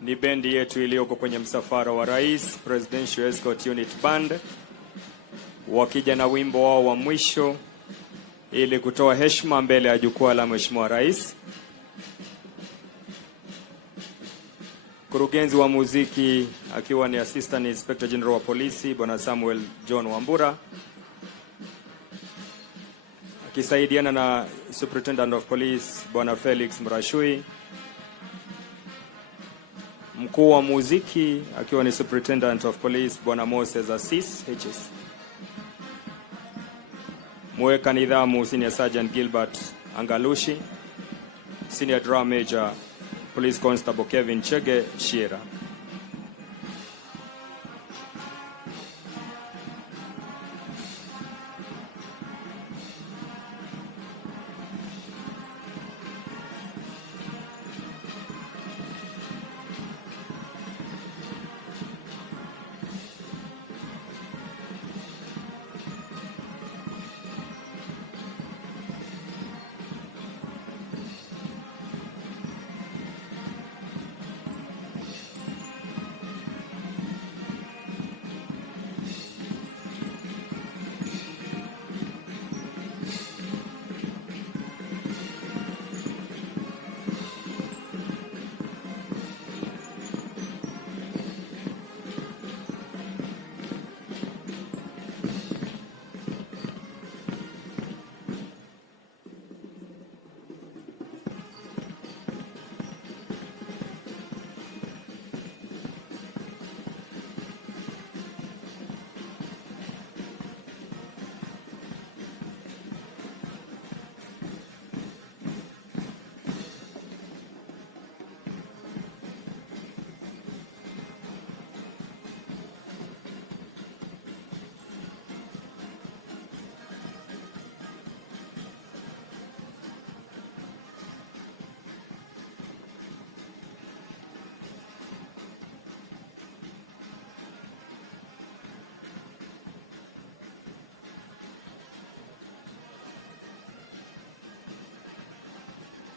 ni bendi yetu iliyoko kwenye msafara wa rais, Presidential Escort Unit Band, wakija na wimbo wao wa mwisho ili kutoa heshima mbele ya jukwaa la Mheshimiwa Rais. Kurugenzi wa muziki akiwa ni Assistant Inspector General wa Polisi Bwana Samuel John Wambura, akisaidiana na Superintendent of Police Bwana Felix Mrashui. Mkuu wa muziki akiwa ni Superintendent of Police Bwana Moses Assis HS. Mweka nidhamu Senior Sergeant Gilbert Angalushi. Senior Drum Major Police Constable Kevin Chege Shiera.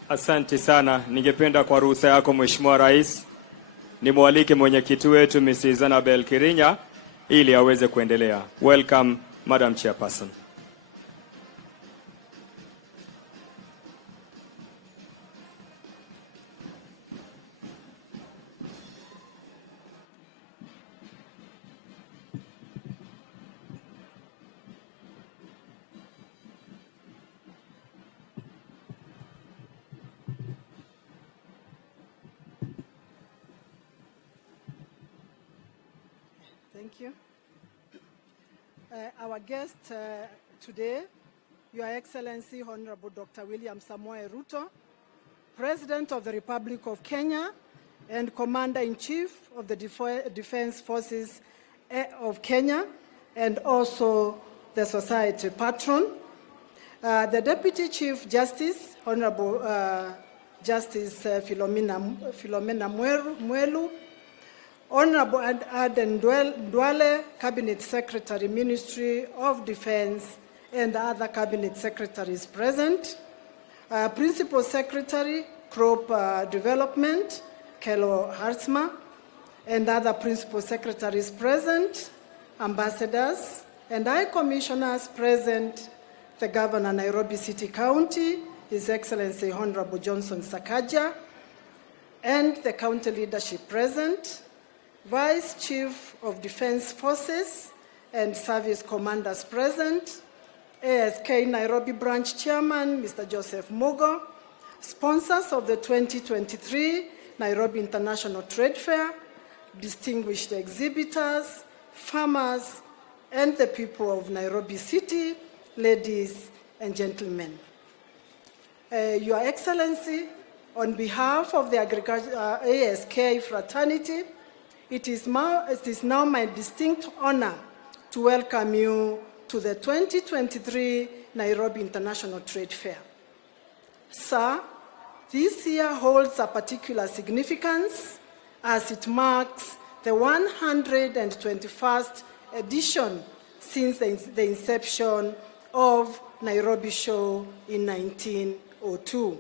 Asante sana. Ningependa kwa ruhusa yako Mheshimiwa Rais, nimwalike mwenyekiti wetu Mrs. Annabel Kirinya ili aweze kuendelea. Welcome Madam Chairperson. Thank you. Our guest today, Your Excellency Honorable Dr. William Samoei Ruto, President of the Republic of Kenya and Commander-in-Chief of the Defense Forces of Kenya, and also the Society Patron, the Deputy Chief Justice, Honorable Justice Philomena Mwelu, Honorable Aden Duale, Cabinet Secretary, Ministry of Defense, and other Cabinet Secretaries present. Principal Secretary, Crop Development, Kelo Hartzma, and other Principal Secretaries present, Ambassadors, and High Commissioners present, the Governor, Nairobi City County, His Excellency Honorable Johnson Sakaja, and the county leadership present, Vice Chief of Defense Forces and Service Commanders present, ASK Nairobi Branch Chairman, Mr. Joseph Mugo, sponsors of the 2023 Nairobi International Trade Fair, distinguished exhibitors, farmers, and the people of Nairobi City, ladies and gentlemen. Your Excellency, on behalf of the ASK fraternity, it is now my distinct honor to welcome you to the 2023 Nairobi International Trade Fair. Sir, this year holds a particular significance as it marks the 121st edition since the inception of Nairobi Show in 1902.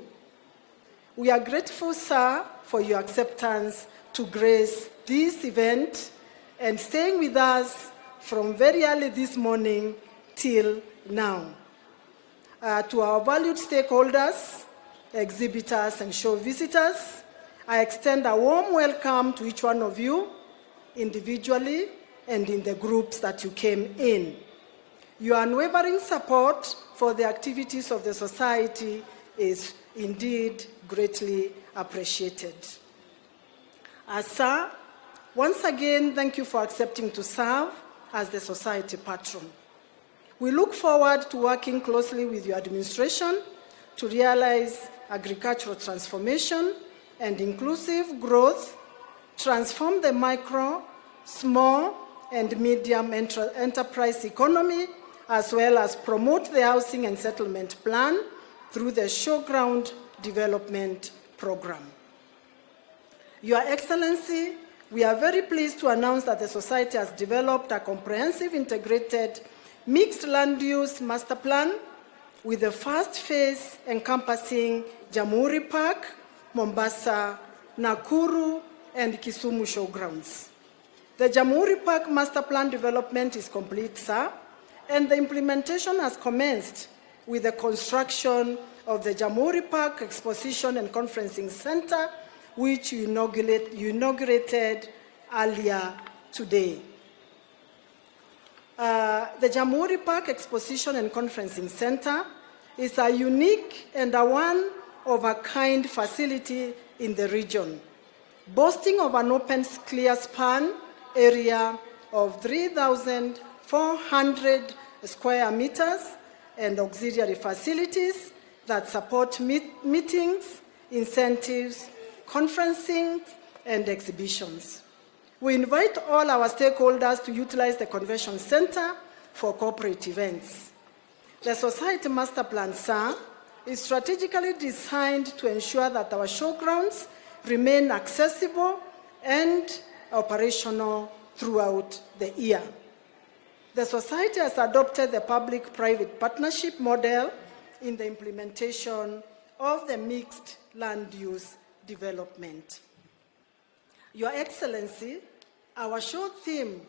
We are grateful, sir, for your acceptance to grace this event and staying with us from very early this morning till now. To our valued stakeholders, exhibitors, and show visitors, I extend a warm welcome to each one of you, individually and in the groups that you came in. Your unwavering support for the activities of the society is indeed greatly appreciated. Sir, once again, thank you for accepting to serve as the society patron. We look forward to working closely with your administration to realize agricultural transformation and inclusive growth, transform the micro, small, and medium enterprise economy, as well as promote the housing and settlement plan through the Showground Development Program. Your Excellency, we are very pleased to announce that the Society has developed a comprehensive integrated mixed land use master plan with the first phase encompassing Jamhuri Park, Mombasa, Nakuru, and Kisumu showgrounds. The Jamhuri Park master plan development is complete, sir, and the implementation has commenced with the construction of the Jamhuri Park Exposition and Conferencing Center, which you inaugurated earlier today. The Jamhuri Park Exposition and Conferencing Center is a unique and a one-of-a-kind facility in the region, boasting of an open clear span area of 3,400 square meters and auxiliary facilities that support meetings, incentives, conferencing, and exhibitions. We invite all our stakeholders to utilize the convention center for corporate events. The Society Master Plan, sir, is strategically designed to ensure that our showgrounds remain accessible and operational throughout the year. The Society has adopted the public-private partnership model in the implementation of the mixed land use development. Your Excellency, our show theme,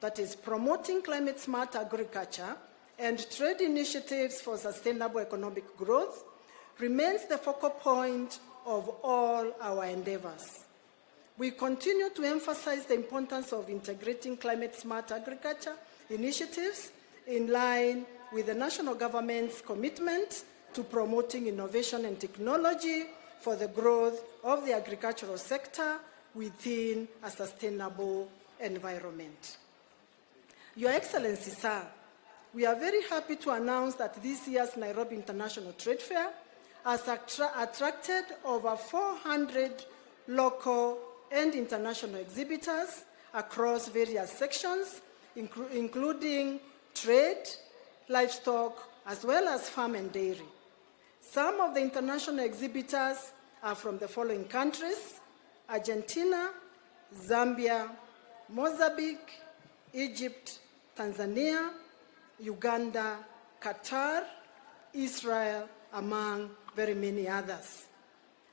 that is promoting climate-smart agriculture and trade initiatives for sustainable economic growth, remains the focal point of all our endeavors. We continue to emphasize the importance of integrating climate-smart agriculture initiatives in line with the national government's commitment to promoting innovation and technology for the growth of the agricultural sector within a sustainable environment. Your Excellency, sir, we are very happy to announce that this year's Nairobi International Trade Fair has attracted over 400 local and international exhibitors across various sections, including trade, livestock, as well as farm and dairy. Some of the international exhibitors are from the following countries: Argentina, Zambia, Mozambique, Egypt, Tanzania, Uganda, Qatar, Israel, among very many others.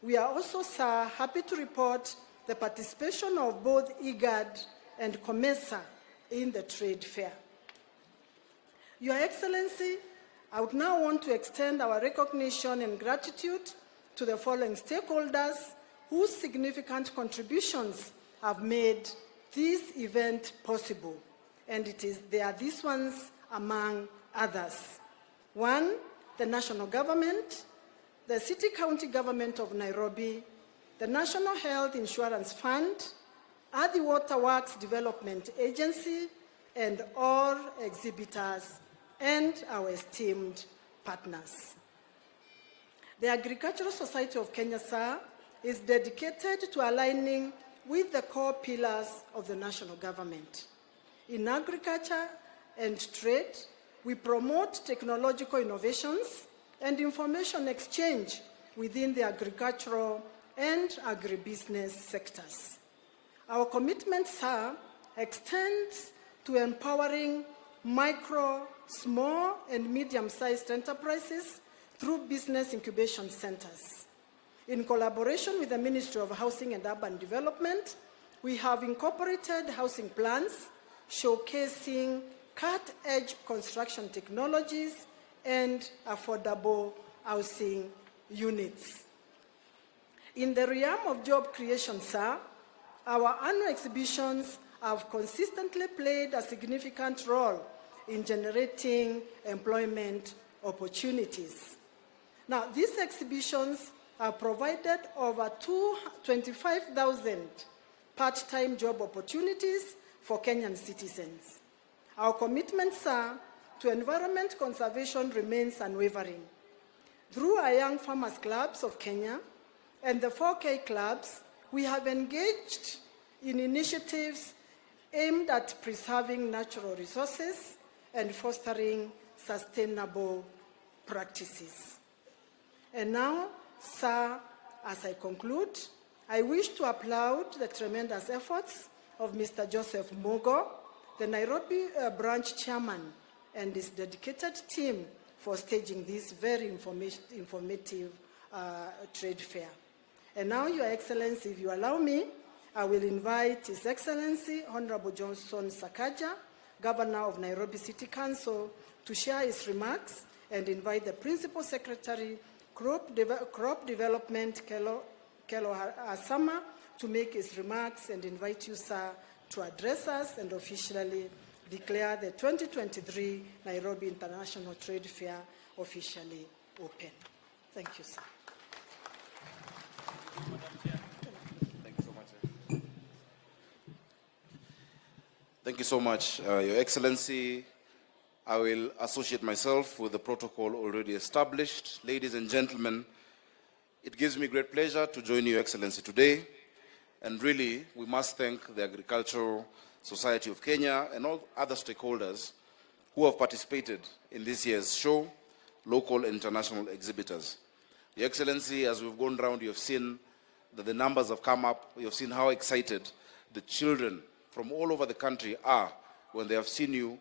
We are also, sir, happy to report the participation of both IGAD and COMESA in the trade fair. Your Excellency, I would now want to extend our recognition and gratitude to the following stakeholders whose significant contributions have made this event possible. And they are these ones among others. One, the national government, the city-county government of Nairobi, the National Health Insurance Fund, Adi Water Works Development Agency, and all exhibitors and our esteemed partners. The Agricultural Society of Kenya, sir, is dedicated to aligning with the core pillars of the national government. In agriculture and trade, we promote technological innovations and information exchange within the agricultural and agribusiness sectors. Our commitment, sir, extends to empowering micro, small, and medium-sized enterprises through business incubation centers. In collaboration with the Ministry of Housing and Urban Development, we have incorporated housing plans showcasing cutting-edge construction technologies and affordable housing units. In the realm of job creation, sir, our annual exhibitions have consistently played a significant role in generating employment opportunities. Now, these exhibitions have provided over 25,000 part-time job opportunities for Kenyan citizens. Our commitment, sir, to environment conservation remains unwavering. Through our Young Farmers Clubs of Kenya and the 4K clubs, we have engaged in initiatives aimed at preserving natural resources and fostering sustainable practices. And now, sir, as I conclude, I wish to applaud the tremendous efforts of Mr. Joseph Mogo, the Nairobi branch chairman, and his dedicated team for staging this very informative trade fair. And now, Your Excellency, if you allow me, I will invite His Excellency Honorable Johnson Sakaja, Governor of Nairobi City Council, to share his remarks and invite the Principal Secretary, Crop Development, Kelo Asama, to make his remarks and invite you, sir, to address us and officially declare the 2023 Nairobi International Trade Fair officially open. Thank you, sir. Thank you so much, Your Excellency. I will associate myself with the protocol already established. Ladies and gentlemen, it gives me great pleasure to join Your Excellency today. And really, we must thank the Agricultural Society of Kenya and all other stakeholders who have participated in this year's show, local and international exhibitors. Your Excellency, as we've gone round, you have seen that the numbers have come up. You have seen how excited the children from all over the country are when they have seen you,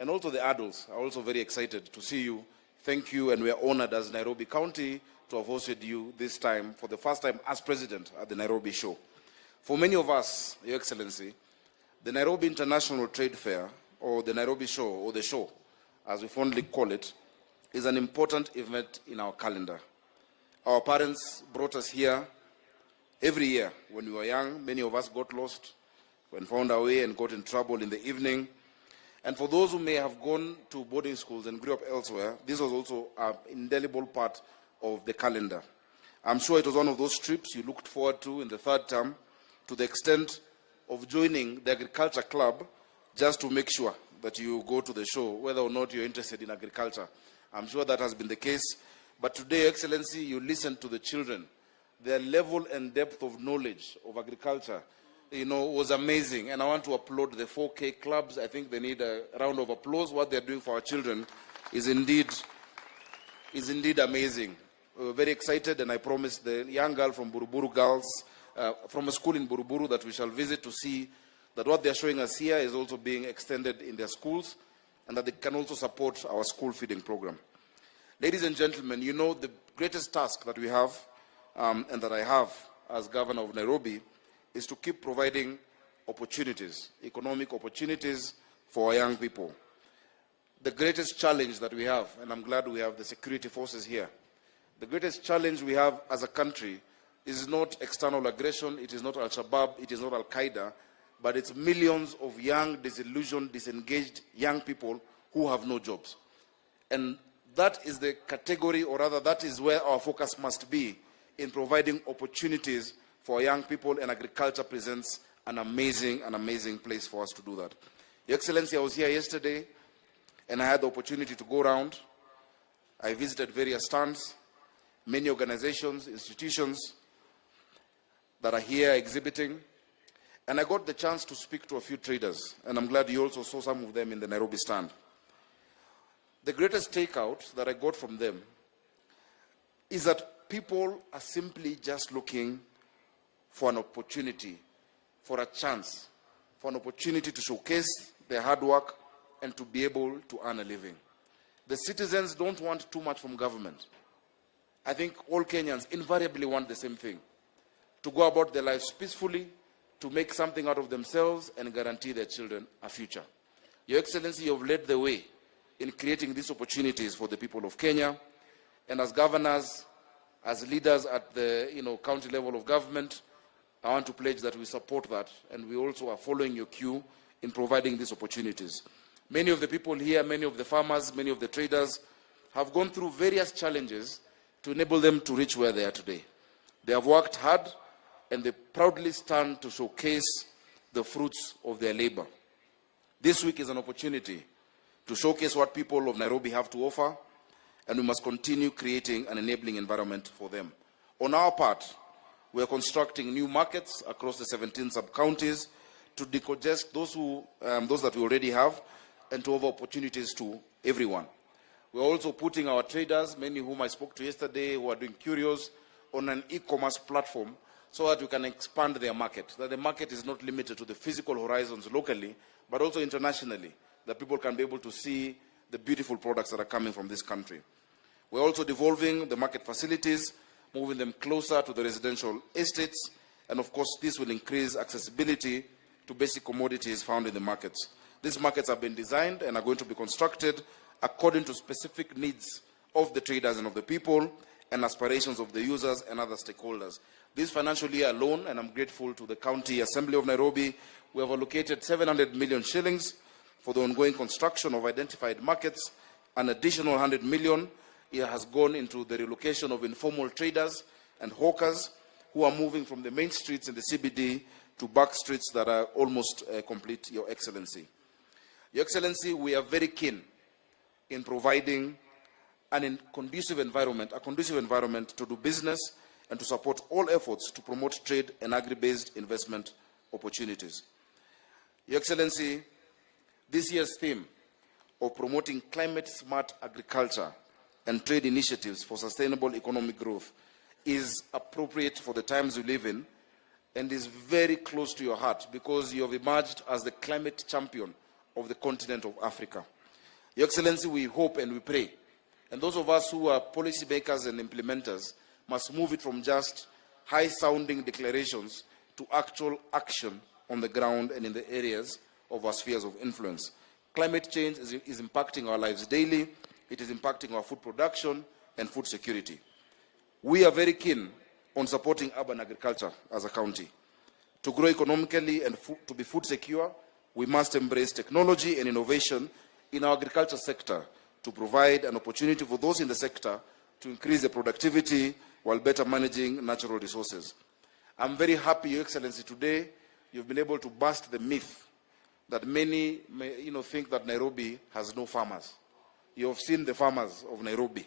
and also the adults are also very excited to see you. Thank you, and we are honored as Nairobi County to have hosted you this time for the first time as president at the Nairobi show. For many of us, Your Excellency, the Nairobi International Trade Fair, or the Nairobi show, or the show, as we fondly call it, is an important event in our calendar. Our parents brought us here every year. When we were young, many of us got lost and found our way and got in trouble in the evening. And for those who may have gone to boarding schools and grew up elsewhere, this was also an indelible part of the calendar. I'm sure it was one of those trips you looked forward to in the third term, to the extent of joining the Agriculture Club just to make sure that you go to the show, whether or not you're interested in agriculture. I'm sure that has been the case. But today, Your Excellency, you listened to the children. Their level and depth of knowledge of agriculture, was amazing. And I want to applaud the 4K clubs. I think they need a round of applause. What they're doing for our children is indeed amazing. We're very excited, and I promised the young girl from Buruburu Girls, from a school in Buruburu, that we shall visit to see that what they're showing us here is also being extended in their schools, and that they can also support our school feeding program. Ladies and gentlemen, the greatest task that we have, and that I have as governor of Nairobi, is to keep providing opportunities, economic opportunities for our young people. The greatest challenge that we have, and I'm glad we have the security forces here, the greatest challenge we have as a country is not external aggression, it is not Al-Shabaab, it is not Al-Qaeda, but it's millions of young, disillusioned, disengaged young people who have no jobs. And that is the category, or rather that is where our focus must be, in providing opportunities for young people, and agriculture presents an amazing place for us to do that. Your Excellency, I was here yesterday, and I had the opportunity to go around. I visited various stands, many organizations, institutions that are here exhibiting, and I got the chance to speak to a few traders, and I'm glad you also saw some of them in the Nairobi stand. The greatest takeout that I got from them is that people are simply just looking for an opportunity, for a chance, for an opportunity to showcase their hard work and to be able to earn a living. The citizens don't want too much from government. I think all Kenyans invariably want the same thing: to go about their lives peacefully, to make something out of themselves and guarantee their children a future. Your Excellency, you have led the way in creating these opportunities for the people of Kenya. And as governors, as leaders at the county level of government, I want to pledge that we support that, and we also are following your cue in providing these opportunities. Many of the people here, many of the farmers, many of the traders have gone through various challenges to enable them to reach where they are today. They have worked hard, and they proudly stand to showcase the fruits of their labor. This week is an opportunity to showcase what people of Nairobi have to offer, and we must continue creating an enabling environment for them. On our part, we are constructing new markets across the 17 sub-counties to decongest those that we already have and to offer opportunities to everyone. We are also putting our traders, many whom I spoke to yesterday, who are doing curios, on an e-commerce platform so that we can expand their market, that the market is not limited to the physical horizons locally, but also internationally, that people can be able to see the beautiful products that are coming from this country. We're also devolving the market facilities, moving them closer to the residential estates, and of course this will increase accessibility to basic commodities found in the markets. These markets have been designed and are going to be constructed according to specific needs of the traders and of the people and aspirations of the users and other stakeholders. This financial year alone, and I'm grateful to the County Assembly of Nairobi, we have allocated 700 million shillings for the ongoing construction of identified markets. An additional 100 million has gone into the relocation of informal traders and hawkers who are moving from the main streets in the CBD to back streets that are almost complete, Your Excellency. Your Excellency, we are very keen in providing a conducive environment to do business and to support all efforts to promote trade and agri-based investment opportunities. Your Excellency, this year's theme of promoting climate-smart agriculture and trade initiatives for sustainable economic growth is appropriate for the times we live in and is very close to your heart because you have emerged as the climate champion of the continent of Africa. Your Excellency, we hope and we pray, and those of us who are policymakers and implementers must move it from just high-sounding declarations to actual action on the ground and in the areas of our spheres of influence. Climate change is impacting our lives daily. It is impacting our food production and food security. We are very keen on supporting urban agriculture as a county. To grow economically and to be food secure, we must embrace technology and innovation in our agriculture sector to provide an opportunity for those in the sector to increase their productivity while better managing natural resources. I'm very happy, Your Excellency, today you've been able to bust the myth that many think that Nairobi has no farmers. You have seen the farmers of Nairobi.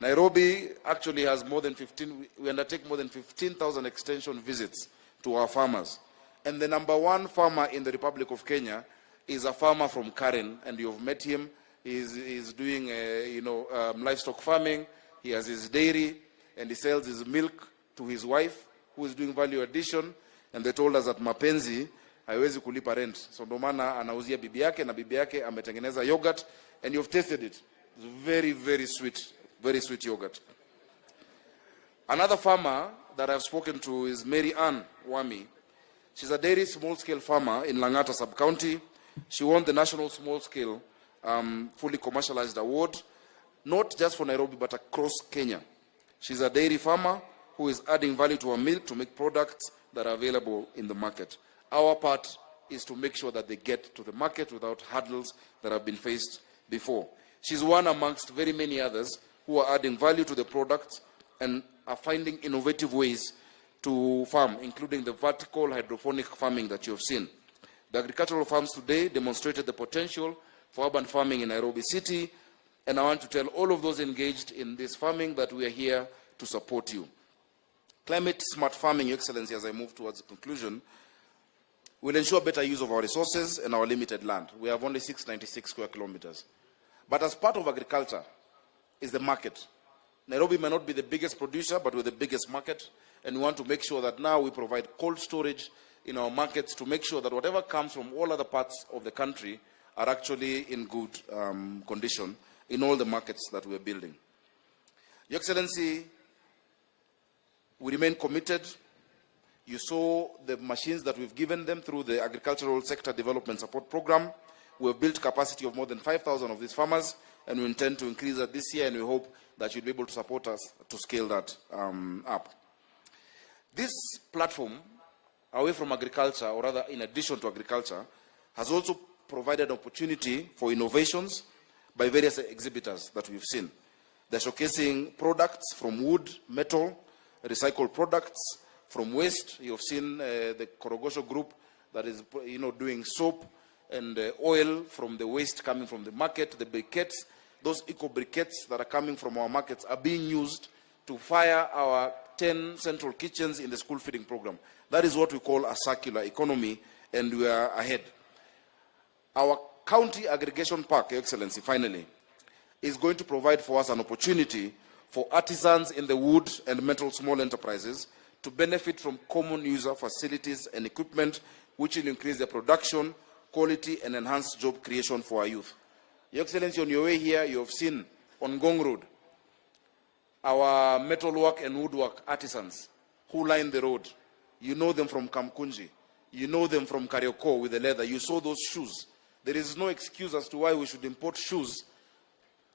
Nairobi actually has we undertake more than 15,000 extension visits to our farmers. And the #1 farmer in the Republic of Kenya is a farmer from Karen, and you've met him. He's doing livestock farming. He has his dairy, and he sells his milk to his wife, who is doing value addition. And they told us that mapenzi haiwezi kulipa rent. So ndo maana anauzia bibi yake, na bibi yake ametengeneza yogurt, and you've tasted it. It's very, very sweet yogurt. Another farmer that I've spoken to is Mary Ann Wami. She's a dairy small-scale farmer in Langata sub-county. She won the National Small-Scale Fully Commercialized Award, not just for Nairobi, but across Kenya. She's a dairy farmer who is adding value to her milk to make products that are available in the market. Our part is to make sure that they get to the market without hurdles that have been faced before. She's one amongst very many others who are adding value to the products and are finding innovative ways to farm, including the vertical hydroponic farming that you have seen. The agricultural farms today demonstrated the potential for urban farming in Nairobi City, and I want to tell all of those engaged in this farming that we are here to support you. Climate smart farming, Your Excellency, as I move towards the conclusion, will ensure better use of our resources and our limited land. We have only 696 square kilometers. But as part of agriculture is the market. Nairobi may not be the biggest producer, but we're the biggest market, and we want to make sure that now we provide cold storage in our markets to make sure that whatever comes from all other parts of the country are actually in good condition in all the markets that we're building. Your Excellency, we remain committed. You saw the machines that we've given them through the Agricultural Sector Development Support Program. We have built capacity of more than 5,000 of these farmers, and we intend to increase that this year, and we hope that you'll be able to support us to scale that up. This platform, away from agriculture, or rather in addition to agriculture, has also provided opportunity for innovations by various exhibitors that we've seen. They're showcasing products from wood, metal, recycled products, from waste. You've seen the Korogosho group that is doing soap and oil from the waste coming from the market. The briquettes, those eco briquettes that are coming from our markets are being used to fire our 10 central kitchens in the school feeding program. That is what we call a circular economy, and we are ahead. Our county aggregation park, Your Excellency, finally, is going to provide for us an opportunity for artisans in the wood and metal small enterprises to benefit from common user facilities and equipment, which will increase their production, quality, and enhance job creation for our youth. Your Excellency, on your way here, you have seen on Gong Road our metalwork and woodwork artisans who line the road. You know them from Kamkunji. You know them from Karioko with the leather. You saw those shoes. There is no excuse as to why we should import shoes,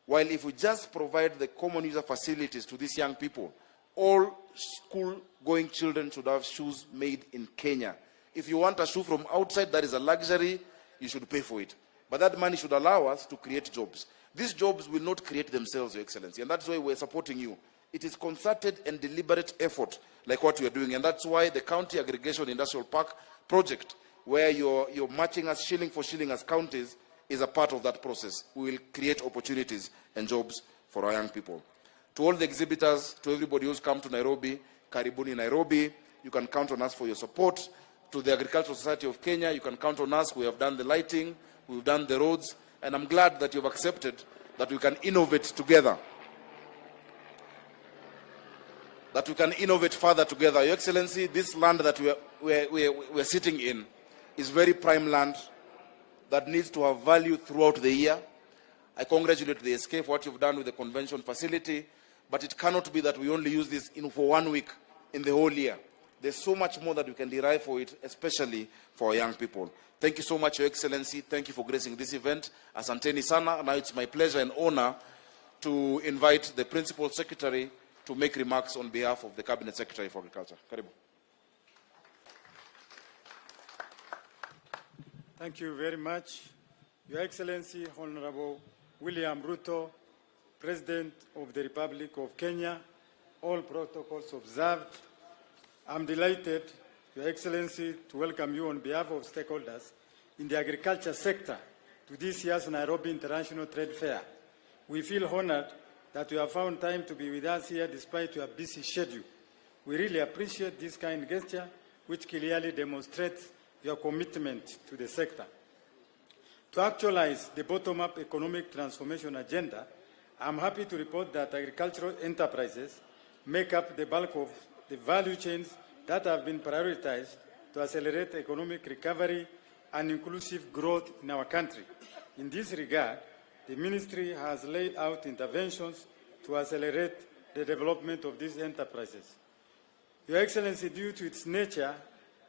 while if we just provide the common user facilities to these young people, all school-going children should have shoes made in Kenya. If you want a shoe from outside, that is a luxury, you should pay for it. But that money should allow us to create jobs. These jobs will not create themselves, Your Excellency, and that's why we're supporting you. It is concerted and deliberate effort like what we are doing, and that's why the County Aggregation Industrial Park project, where you're matching us shilling for shilling as counties, is a part of that process. We will create opportunities and jobs for our young people. To all the exhibitors, to everybody who's come to Nairobi, Karibuni Nairobi, you can count on us for your support. To the Agricultural Society of Kenya, you can count on us. We have done the lighting, we've done the roads, and I'm glad that you've accepted that we can innovate together. That we can innovate further together. Your Excellency, this land that we're sitting in is very prime land that needs to have value throughout the year. I congratulate the SK for what you've done with the convention facility, but it cannot be that we only use this for 1 week in the whole year. There's so much more that we can derive for it, especially for our young people. Thank you so much, Your Excellency. Thank you for gracing this event. Asanteni sana. Now it's my pleasure and honor to invite the Principal Secretary to make remarks on behalf of the Cabinet Secretary for Agriculture. Karibu. Thank you very much. Your Excellency, Honorable William Ruto, President of the Republic of Kenya, all protocols observed. I'm delighted, Your Excellency, to welcome you on behalf of stakeholders in the agriculture sector to this year's Nairobi International Trade Fair. We feel honored that you have found time to be with us here despite your busy schedule. We really appreciate this kind gesture, which clearly demonstrates your commitment to the sector. To actualize the bottom-up economic transformation agenda, I'm happy to report that agricultural enterprises make up the bulk of the value chains that have been prioritized to accelerate economic recovery and inclusive growth in our country. In this regard, the Ministry has laid out interventions to accelerate the development of these enterprises. Your Excellency, due to its nature,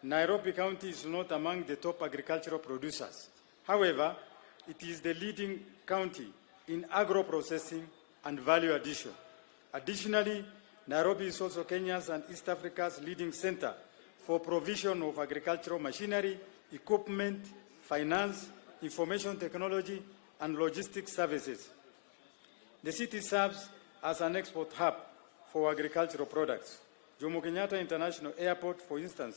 Nairobi County is not among the top agricultural producers. However, it is the leading county in agro-processing and value addition. Additionally, Nairobi is also Kenya's and East Africa's leading center for provision of agricultural machinery, equipment, finance, information technology, and logistics services. The city serves as an export hub for agricultural products. Jomo Kenyatta International Airport, for instance,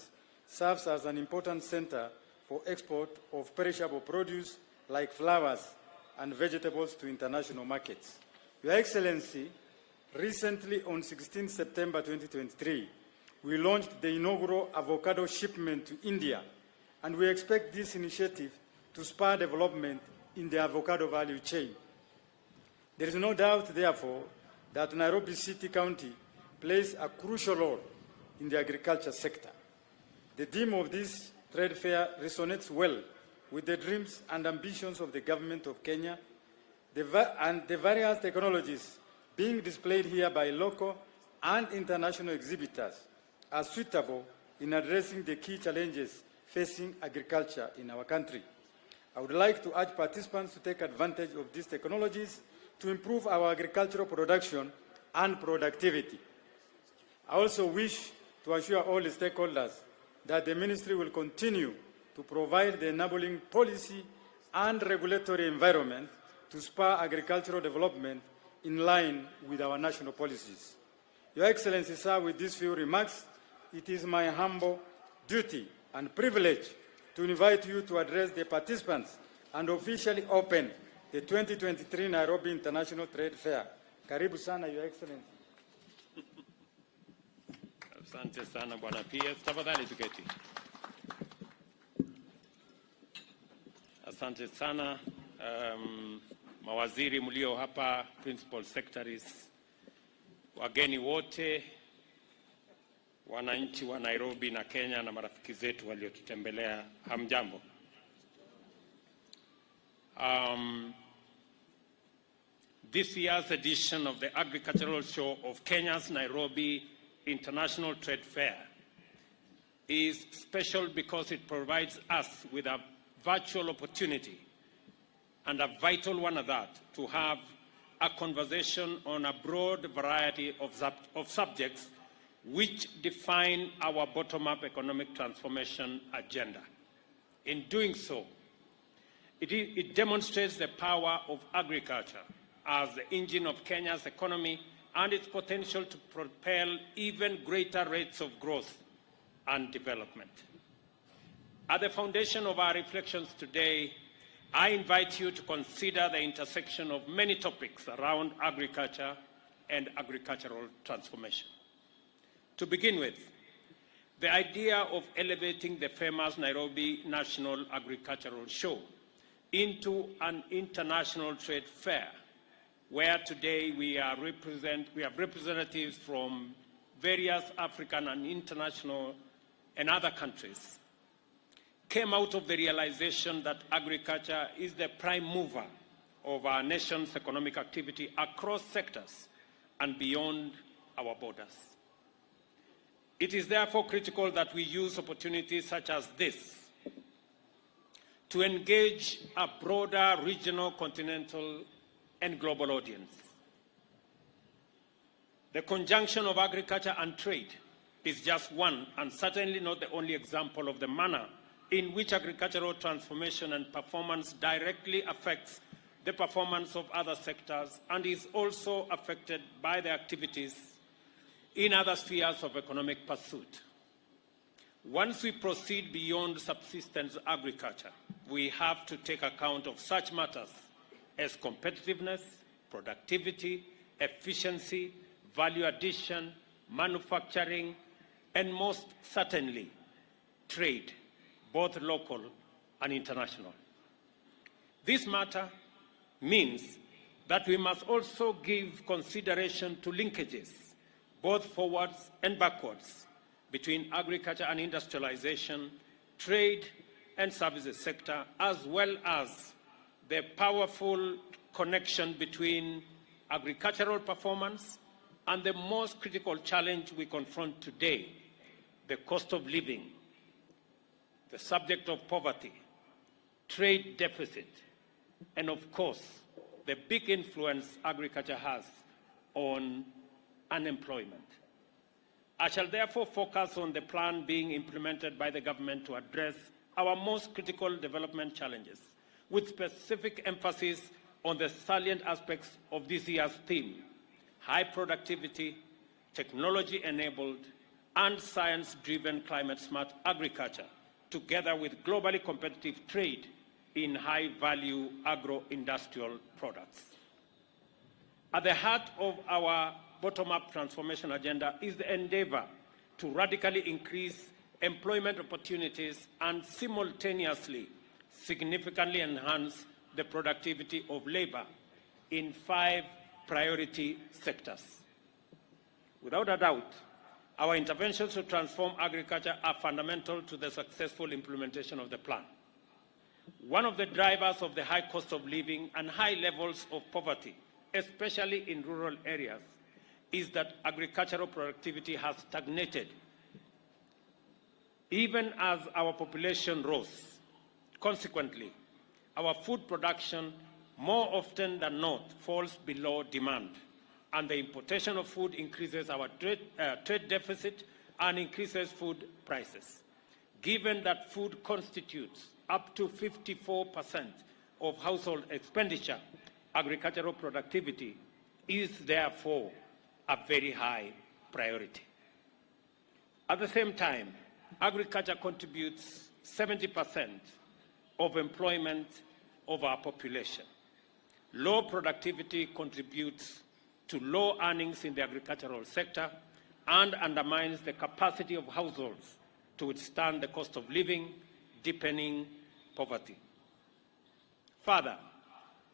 serves as an important center for export of perishable produce like flowers and vegetables to international markets. Your Excellency, recently on 16 September 2023, we launched the inaugural avocado shipment to India, and we expect this initiative to spur development in the avocado value chain. There is no doubt, therefore, that Nairobi City County plays a crucial role in the agriculture sector. The theme of this trade fair resonates well with the dreams and ambitions of the government of Kenya and the various technologies being displayed here by local and international exhibitors are suitable in addressing the key challenges facing agriculture in our country. I would like to urge participants to take advantage of these technologies to improve our agricultural production and productivity. I also wish to assure all the stakeholders that the Ministry will continue to provide the enabling policy and regulatory environment to spur agricultural development in line with our national policies. Your Excellency, sir, with these few remarks, it is my humble duty and privilege to invite you to address the participants and officially open the 2023 Nairobi International Trade Fair. Karibu sana, Your Excellency. Asante sana Bwana PS. Tafadhali tuketi. Asante sana mawaziri mlio hapa, principal secretaries, wageni wote, wananchi wa Nairobi na Kenya na marafiki zetu waliotutembelea, hamjambo. This year's edition of the Agricultural Show of Kenya's Nairobi International Trade Fair is special because it provides us with a virtual opportunity, and a vital one at that, to have a conversation on a broad variety of subjects which define our bottom-up economic transformation agenda. In doing so, it demonstrates the power of agriculture as the engine of Kenya's economy and its potential to propel even greater rates of growth and development. At the foundation of our reflections today, I invite you to consider the intersection of many topics around agriculture and agricultural transformation. To begin with, the idea of elevating the famous Nairobi National Agricultural Show into an international trade fair, where today we have representatives from various African and international and other countries, came out of the realization that agriculture is the prime mover of our nation's economic activity across sectors and beyond our borders. It is therefore critical that we use opportunities such as this to engage a broader regional, continental, and global audience. The conjunction of agriculture and trade is just one, and certainly not the only example of the manner in which agricultural transformation and performance directly affects the performance of other sectors and is also affected by the activities in other spheres of economic pursuit. Once we proceed beyond subsistence agriculture, we have to take account of such matters as competitiveness, productivity, efficiency, value addition, manufacturing, and most certainly, trade, both local and international. This matter means that we must also give consideration to linkages, both forwards and backwards, between agriculture and industrialization, trade and services sector, as well as the powerful connection between agricultural performance and the most critical challenge we confront today, the cost of living, the subject of poverty, trade deficit, and of course, the big influence agriculture has on unemployment. I shall therefore focus on the plan being implemented by the government to address our most critical development challenges, with specific emphasis on the salient aspects of this year's theme: high productivity, technology-enabled, and science-driven climate-smart agriculture, together with globally competitive trade in high-value agro-industrial products. At the heart of our bottom-up transformation agenda is the endeavor to radically increase employment opportunities and simultaneously significantly enhance the productivity of labor in 5 priority sectors. Without a doubt, our interventions to transform agriculture are fundamental to the successful implementation of the plan. One of the drivers of the high cost of living and high levels of poverty especially in rural areas, is that agricultural productivity has stagnated even as our population rose. Consequently, our food production more often than not falls below demand, and the importation of food increases our trade deficit and increases food prices. Given that food constitutes up to 54% of household expenditure, agricultural productivity is therefore a very high priority. At the same time, agriculture contributes 70% of employment of our population. Low productivity contributes to low earnings in the agricultural sector and undermines the capacity of households to withstand the cost of living, deepening poverty. Further,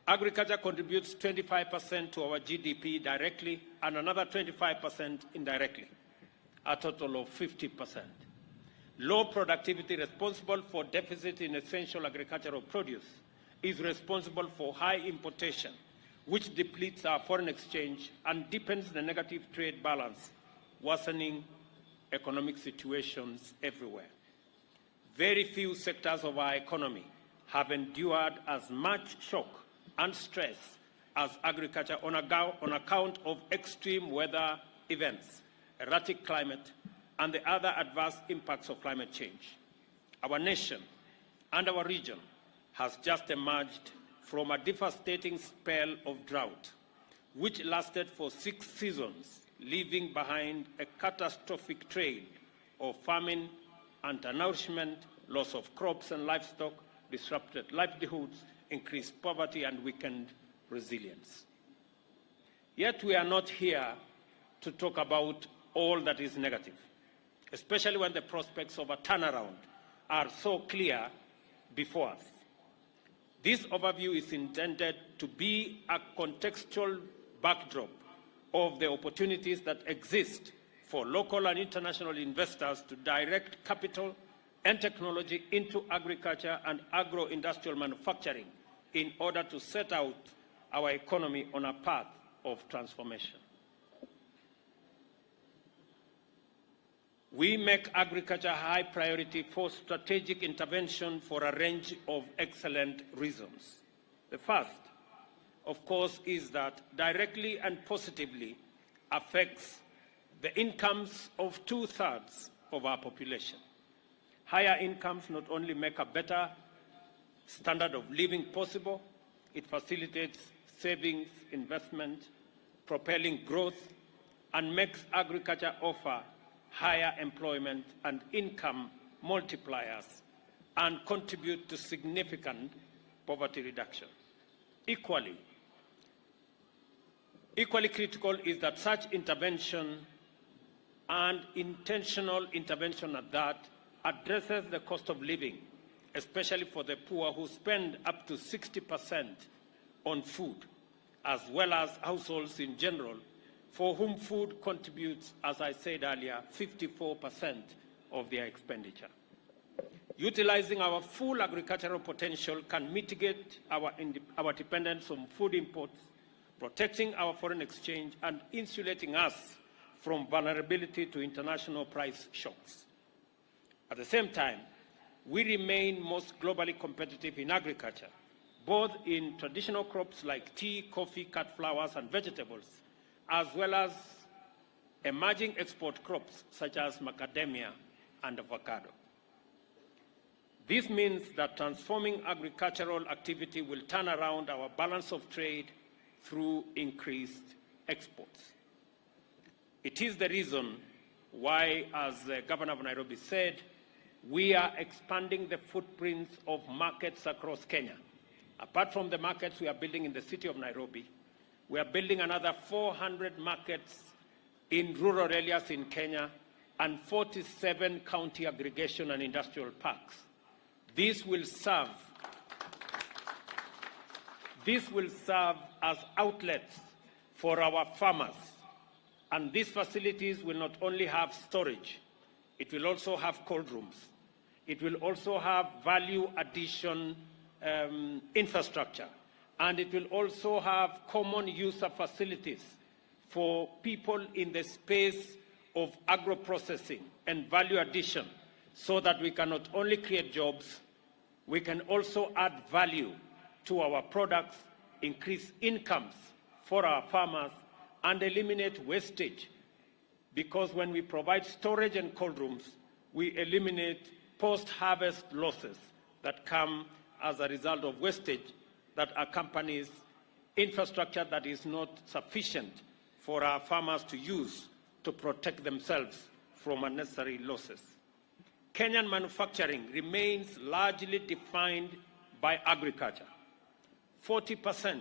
agriculture contributes 25% to our GDP directly and another 25% indirectly, a total of 50%. Low productivity responsible for deficit in essential agricultural produce is responsible for high importation, which depletes our foreign exchange and deepens the negative trade balance, worsening economic situations everywhere. Very few sectors of our economy have endured as much shock and stress as agriculture on account of extreme weather events, erratic climate, and the other adverse impacts of climate change. Our nation and our region has just emerged from a devastating spell of drought, which lasted for 6 seasons, leaving behind a catastrophic trail of famine, undernourishment, loss of crops and livestock, disrupted livelihoods, increased poverty, and weakened resilience. Yet we are not here to talk about all that is negative, especially when the prospects of a turnaround are so clear before us. This overview is intended to be a contextual backdrop of the opportunities that exist for local and international investors to direct capital and technology into agriculture and agro-industrial manufacturing in order to set out our economy on a path of transformation. We make agriculture a high priority for strategic intervention for a range of excellent reasons. The first, of course, is that directly and positively affects the incomes of 2/3 of our population. Higher incomes not only make a better standard of living possible, it facilitates savings, investment, propelling growth, and makes agriculture offer higher employment and income multipliers and contribute to significant poverty reduction. Equally critical is that such intervention, and intentional intervention at that, addresses the cost of living, especially for the poor who spend up to 60% on food, as well as households in general, for whom food contributes, as I said earlier, 54% of their expenditure. Utilizing our full agricultural potential can mitigate our dependence on food imports, protecting our foreign exchange, and insulating us from vulnerability to international price shocks. At the same time, we remain most globally competitive in agriculture, both in traditional crops like tea, coffee, cut flowers, and vegetables, as well as emerging export crops such as macadamia and avocado. This means that transforming agricultural activity will turn around our balance of trade through increased exports. It is the reason why, as the Governor of Nairobi said, we are expanding the footprints of markets across Kenya. Apart from the markets we are building in the city of Nairobi, we are building another 400 markets in rural areas in Kenya and 47 county aggregation and industrial parks. This will serve as outlets for our farmers. And these facilities will not only have storage, it will also have cold rooms. It will also have value addition infrastructure and it will also have common user facilities for people in the space of agro-processing and value addition, so that we can not only create jobs, we can also add value to our products, increase incomes for our farmers, and eliminate wastage. Because when we provide storage and cold rooms, we eliminate post-harvest losses that come as a result of wastage that accompanies infrastructure that is not sufficient for our farmers to use to protect themselves from unnecessary losses. Kenyan manufacturing remains largely defined by agriculture. 40%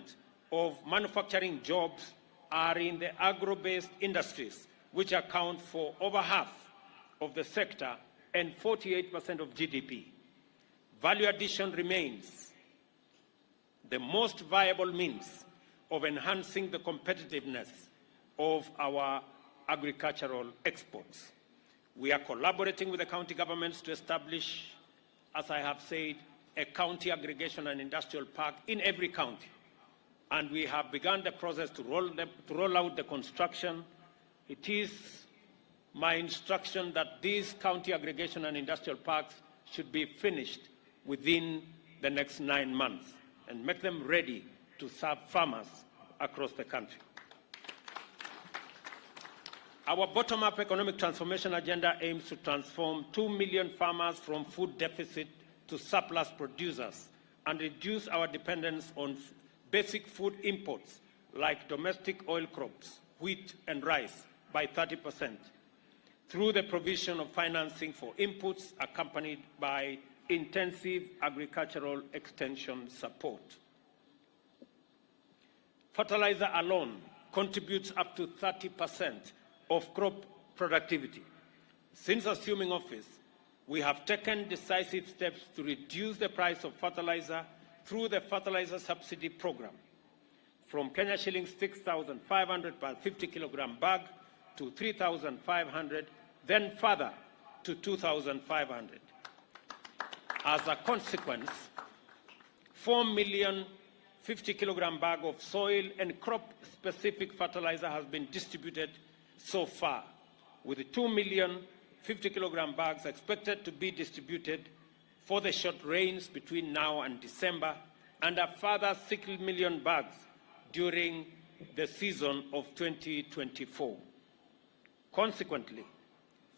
of manufacturing jobs are in the agro-based industries, which account for over half of the sector and 48% of GDP. Value addition remains the most viable means of enhancing the competitiveness of our agricultural exports. We are collaborating with the county governments to establish, as I have said, a county aggregation and industrial park in every county. And we have begun the process to roll out the construction. It is my instruction that these county aggregation and industrial parks should be finished within the next 9 months and make them ready to serve farmers across the country. Our bottom-up economic transformation agenda aims to transform 2 million farmers from food deficit to surplus producers and reduce our dependence on basic food imports like domestic oil crops, wheat and rice by 30% through the provision of financing for inputs accompanied by intensive agricultural extension support. Fertilizer alone contributes up to 30% of crop productivity. Since assuming office, we have taken decisive steps to reduce the price of fertilizer through the fertilizer subsidy program from Kenya shillings 6,500 per 50 kilogram bag to 3,500, then further to 2,500. As a consequence, 4 million 50 kilogram bag of soil and crop-specific fertilizer has been distributed so far, with 2 million 50 kilogram bags expected to be distributed for the short rains between now and December, and a further 6 million bags during the season of 2024. Consequently,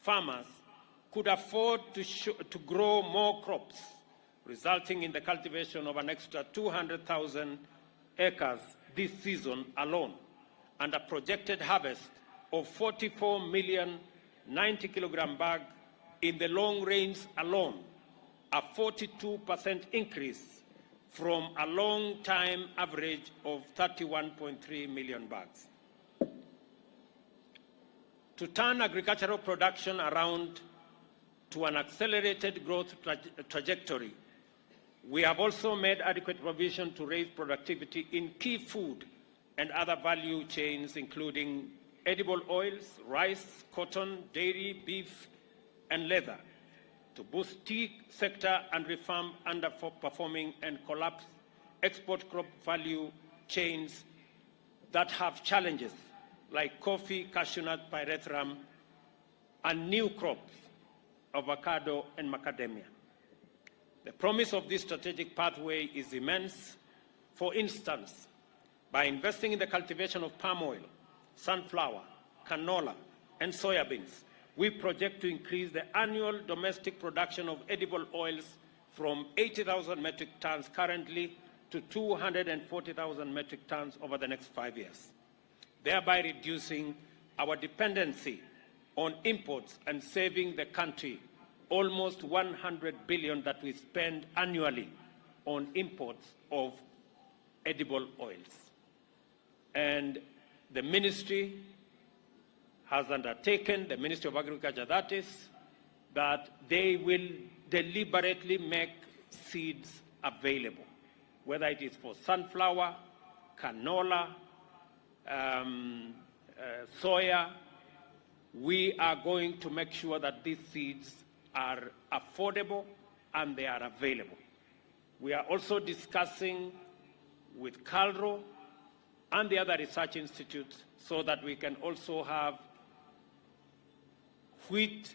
farmers could afford to grow more crops, resulting in the cultivation of an extra 200,000 acres this season alone, and a projected harvest of 44 million 90 kilogram bag in the long range alone, a 42% increase from a long-time average of 31.3 million bags. To turn agricultural production around to an accelerated growth trajectory, we have also made adequate provision to raise productivity in key food and other value chains, including edible oils, rice, cotton, dairy, beef, and leather, to boost tea sector and reform underperforming and collapse export crop value chains that have challenges like coffee, cashew nut, pyrethrum, and new crops, avocado and macadamia. The promise of this strategic pathway is immense. For instance, by investing in the cultivation of palm oil, sunflower, canola, and soybeans, we project to increase the annual domestic production of edible oils from 80,000 metric tons currently to 240,000 metric tons over the next 5 years, thereby reducing our dependency on imports and saving the country almost 100 billion that we spend annually on imports of edible oils. And the ministry has undertaken, the Ministry of Agriculture that is, that they will deliberately make seeds available, whether it is for sunflower, canola, soya. We are going to make sure that these seeds are affordable and they are available. We are also discussing with CALRO and the other research institutes so that we can also have wheat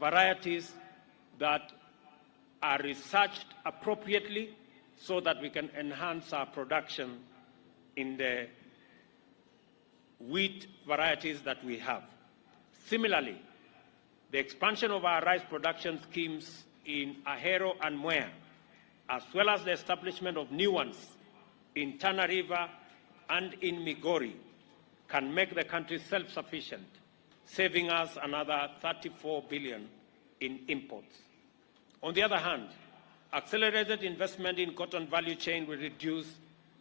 varieties that are researched appropriately so that we can enhance our production in the wheat varieties that we have. Similarly, the expansion of our rice production schemes in Ahero and Mwea, as well as the establishment of new ones in Tana River and in Migori, can make the country self-sufficient, saving us another 34 billion in imports. On the other hand, accelerated investment in cotton value chain will reduce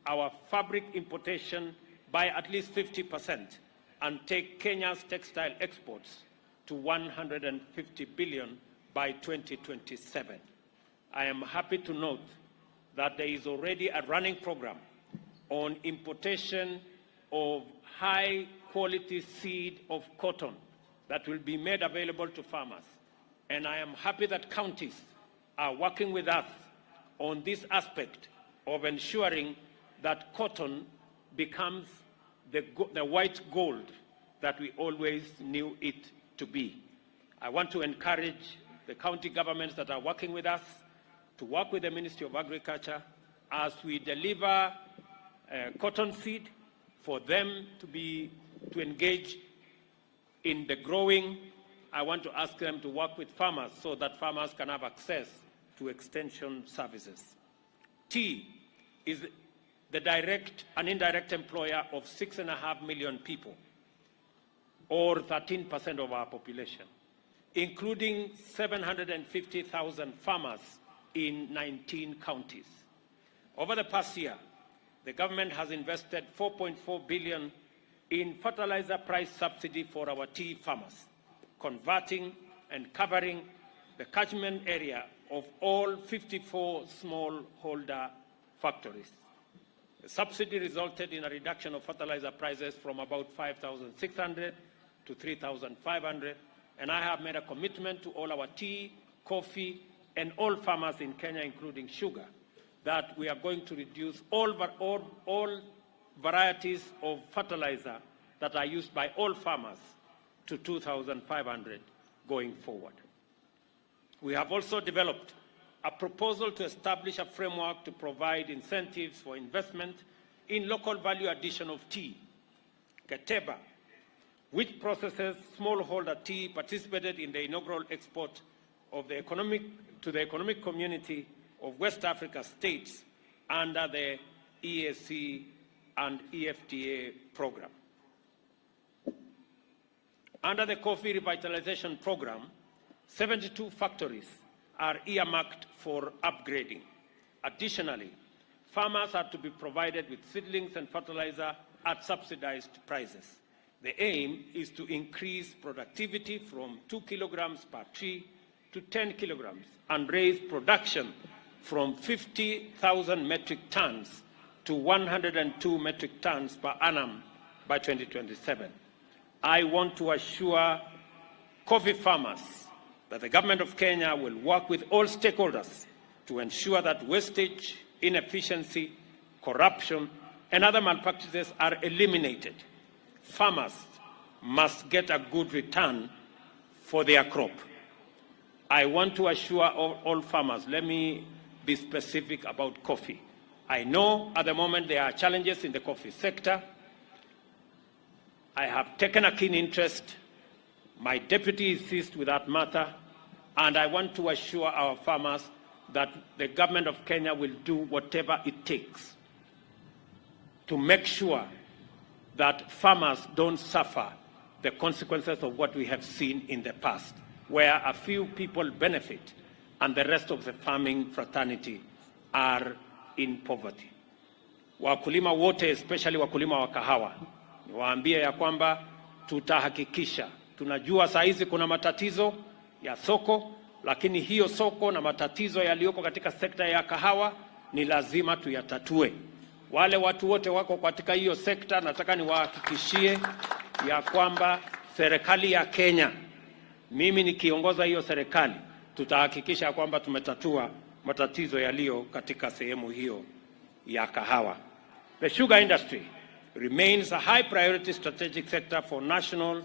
our fabric importation by at least 50% and take Kenya's textile exports to 150 billion by 2027. I am happy to note that there is already a running program on importation of high-quality seed of cotton that will be made available to farmers. And I am happy that counties are working with us on this aspect of ensuring that cotton becomes the white gold that we always knew it to be. I want to encourage the county governments that are working with us to work with the Ministry of Agriculture as we deliver cotton seed for them to engage in the growing. I want to ask them to work with farmers so that farmers can have access to extension services. Tea is the direct and indirect employer of 6.5 million people, or 13% of our population, including 750,000 farmers in 19 counties. Over the past year, the government has invested 4.4 billion in fertilizer price subsidy for our tea farmers, converting and covering the catchment area of all 54 smallholder factories. The subsidy resulted in a reduction of fertilizer prices from about 5,600 to 3,500, and I have made a commitment to all our tea, coffee, and all farmers in Kenya, including sugar, that we are going to reduce all varieties of fertilizer that are used by all farmers to 2,500 going forward. We have also developed a proposal to establish a framework to provide incentives for investment in local value addition of tea. Keteba, which processes smallholder tea, participated in the inaugural export of the economic community of West Africa states under the EAC and EFTA program. Under the coffee revitalization program, 72 factories are earmarked for upgrading. Additionally, farmers are to be provided with seedlings and fertilizer at subsidized prices. The aim is to increase productivity from 2 kilograms per tree to 10 kilograms and raise production from 50,000 metric tons to 102 metric tons per annum by 2027. I want to assure coffee farmers that the government of Kenya will work with all stakeholders to ensure that wastage, inefficiency, corruption, and other malpractices are eliminated. Farmers must get a good return for their crop. I want to assure all farmers, let me be specific about coffee. I know at the moment there are challenges in the coffee sector. I have taken a keen interest. My deputy is seized with that matter, and I want to assure our farmers that the government of Kenya will do whatever it takes to make sure that farmers don't suffer the consequences of what we have seen in the past, where a few people benefit and the rest of the farming fraternity are in poverty. Wakulima wote, especially wakulima wa kahawa, niwaambie ya kwamba tutahakikisha. Tunajua saa hizi kuna matatizo ya soko, lakini hiyo soko na matatizo yaliyoko katika sekta ya kahawa ni lazima tuyatatue. Wale watu wote wako katika hiyo sekta, nataka niwahakikishie ya kwamba serikali ya Kenya, mimi nikiongoza hiyo serikali, tutahakikisha kwamba tumetatua matatizo yaliyo katika sehemu hiyo ya kahawa. The sugar industry remains a high priority strategic sector for national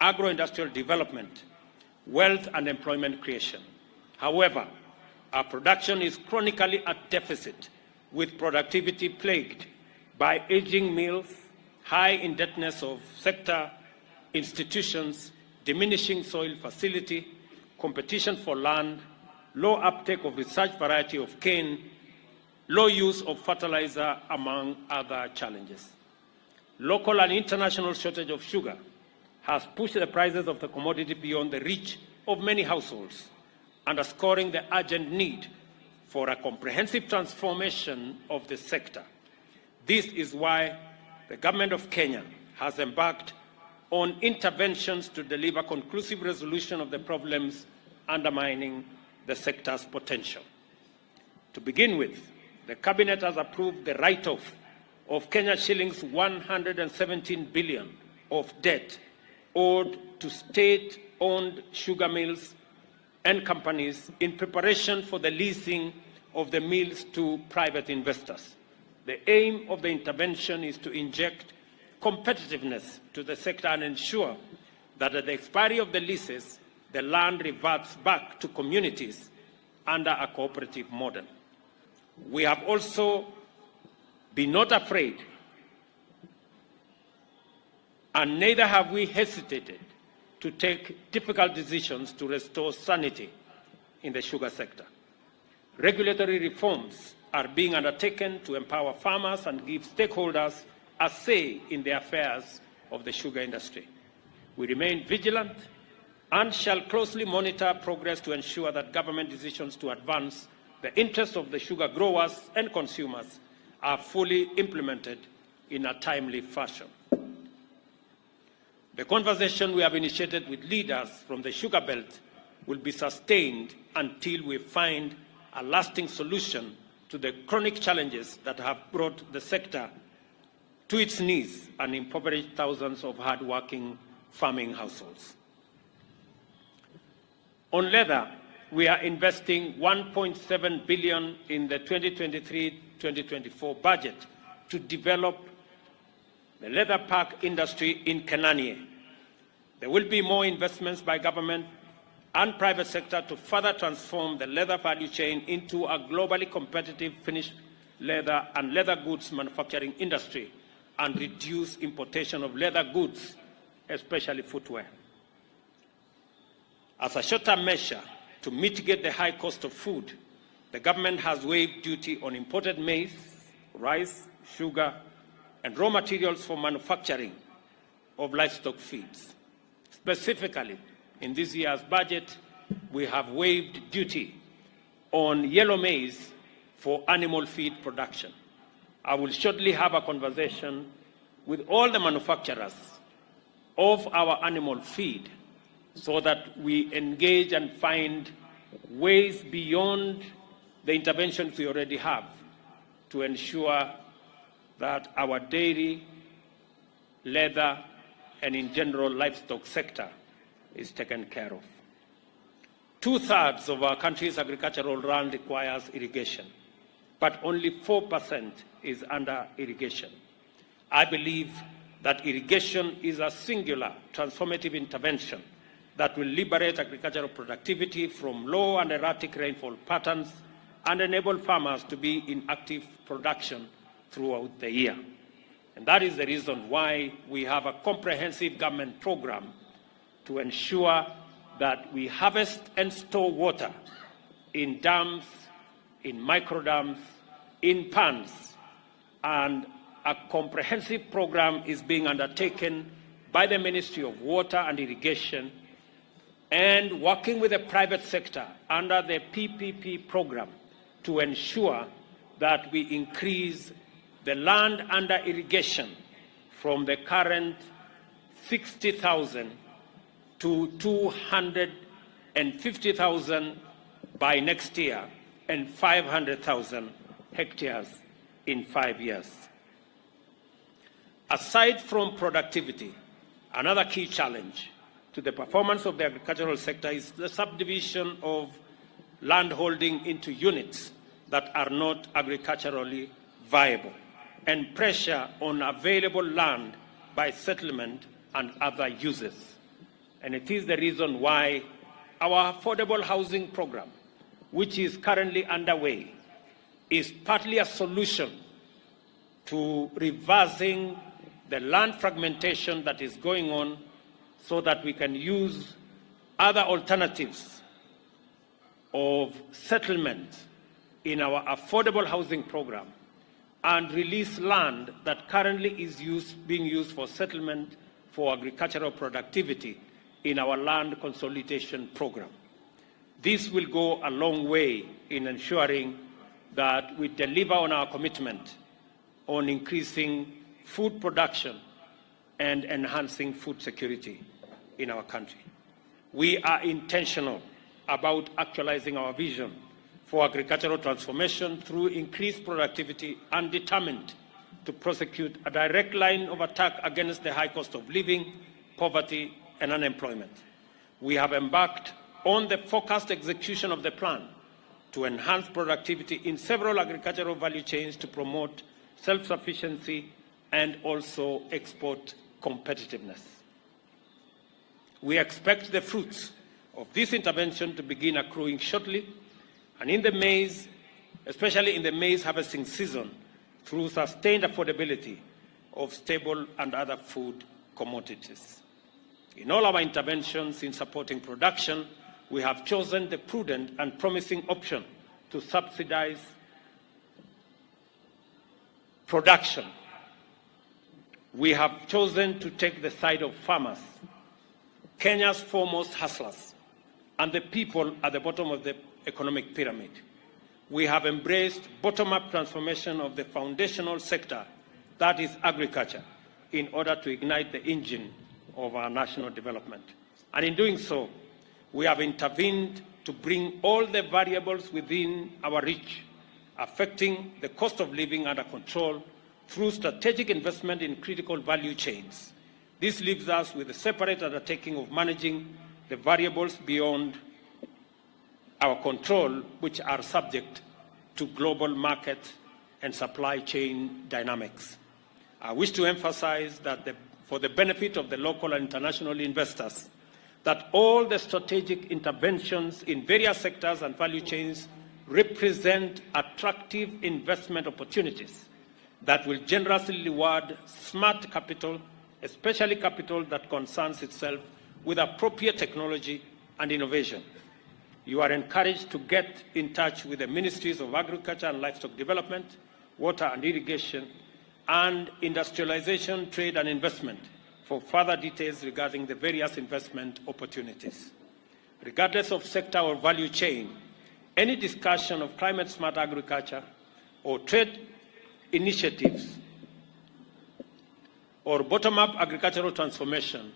agro-industrial development, wealth and employment creation. However, our production is chronically at deficit, with productivity plagued by aging mills, high indebtedness of sector institutions, diminishing soil facility, competition for land, low uptake of research variety of cane, low use of fertilizer, among other challenges. Local and international shortage of sugar has pushed the prices of the commodity beyond the reach of many households, underscoring the urgent need for a comprehensive transformation of the sector. This is why the government of Kenya has embarked on interventions to deliver conclusive resolution of the problems undermining the sector's potential. To begin with, the Cabinet has approved the write-off of Kenya shillings 117 billion of debt owed to state-owned sugar mills and companies in preparation for the leasing of the mills to private investors. The aim of the intervention is to inject competitiveness to the sector and ensure that at the expiry of the leases, the land reverts back to communities under a cooperative model. We have also been not afraid, and neither have we hesitated to take difficult decisions to restore sanity in the sugar sector. Regulatory reforms are being undertaken to empower farmers and give stakeholders a say in the affairs of the sugar industry. We remain vigilant and shall closely monitor progress to ensure that government decisions to advance the interests of the sugar growers and consumers are fully implemented in a timely fashion. The conversation we have initiated with leaders from the sugar belt will be sustained until we find a lasting solution to the chronic challenges that have brought the sector to its knees and impoverished thousands of hard-working farming households. On leather, we are investing 1.7 billion in the 2023-2024 budget to develop the leather pack industry in Kenania. There will be more investments by government and private sector to further transform the leather value chain into a globally competitive finished leather and leather goods manufacturing industry and reduce importation of leather goods, especially footwear. As a short-term measure to mitigate the high cost of food, the government has waived duty on imported maize, rice, sugar, and raw materials for manufacturing of livestock feeds. Specifically, in this year's budget, we have waived duty on yellow maize for animal feed production. I will shortly have a conversation with all the manufacturers of our animal feed so that we engage and find ways beyond the interventions we already have to ensure that our dairy, leather, and in general livestock sector is taken care of. 2/3 of our country's agricultural land requires irrigation, but only 4% is under irrigation. I believe that irrigation is a singular transformative intervention that will liberate agricultural productivity from low and erratic rainfall patterns and enable farmers to be in active production throughout the year. And that is the reason why we have a comprehensive government program to ensure that we harvest and store water in dams, in microdams, in ponds, and a comprehensive program is being undertaken by the Ministry of Water and Irrigation and working with the private sector under the PPP program to ensure that we increase the land under irrigation from the current 60,000 to 250,000 by next year and 500,000 hectares in 5 years. Aside from productivity, another key challenge to the performance of the agricultural sector is the subdivision of land holding into units that are not agriculturally viable, and pressure on available land by settlement and other users. And it is the reason why our affordable housing program, which is currently underway, is partly a solution to reversing the land fragmentation that is going on, so that we can use other alternatives of settlement in our affordable housing program and release land that currently is being used for settlement for agricultural productivity in our land consolidation program. This will go a long way in ensuring that we deliver on our commitment on increasing food production and enhancing food security in our country. We are intentional about actualizing our vision for agricultural transformation through increased productivity and determined to prosecute a direct line of attack against the high cost of living, poverty, and unemployment. We have embarked on the focused execution of the plan to enhance productivity in several agricultural value chains to promote self-sufficiency and also export competitiveness. We expect the fruits of this intervention to begin accruing shortly, and in the maize, especially in the maize harvesting season, through sustained affordability of stable and other food commodities. In all our interventions in supporting production, we have chosen the prudent and promising option to subsidize production. We have chosen to take the side of farmers, Kenya's foremost hustlers, and the people at the bottom of the economic pyramid. We have embraced bottom-up transformation of the foundational sector, that is agriculture, in order to ignite the engine of our national development. And in doing so, we have intervened to bring all the variables within our reach, affecting the cost of living under control through strategic investment in critical value chains. This leaves us with a separate undertaking of managing the variables beyond our control, which are subject to global market and supply chain dynamics. I wish to emphasize that for the benefit of the local and international investors, that all the strategic interventions in various sectors and value chains represent attractive investment opportunities that will generously reward smart capital, especially capital that concerns itself with appropriate technology and innovation. You are encouraged to get in touch with the Ministries of Agriculture and Livestock Development, Water and Irrigation, and Industrialization, Trade and Investment for further details regarding the various investment opportunities. Regardless of sector or value chain, any discussion of climate-smart agriculture or trade initiatives or bottom-up agricultural transformation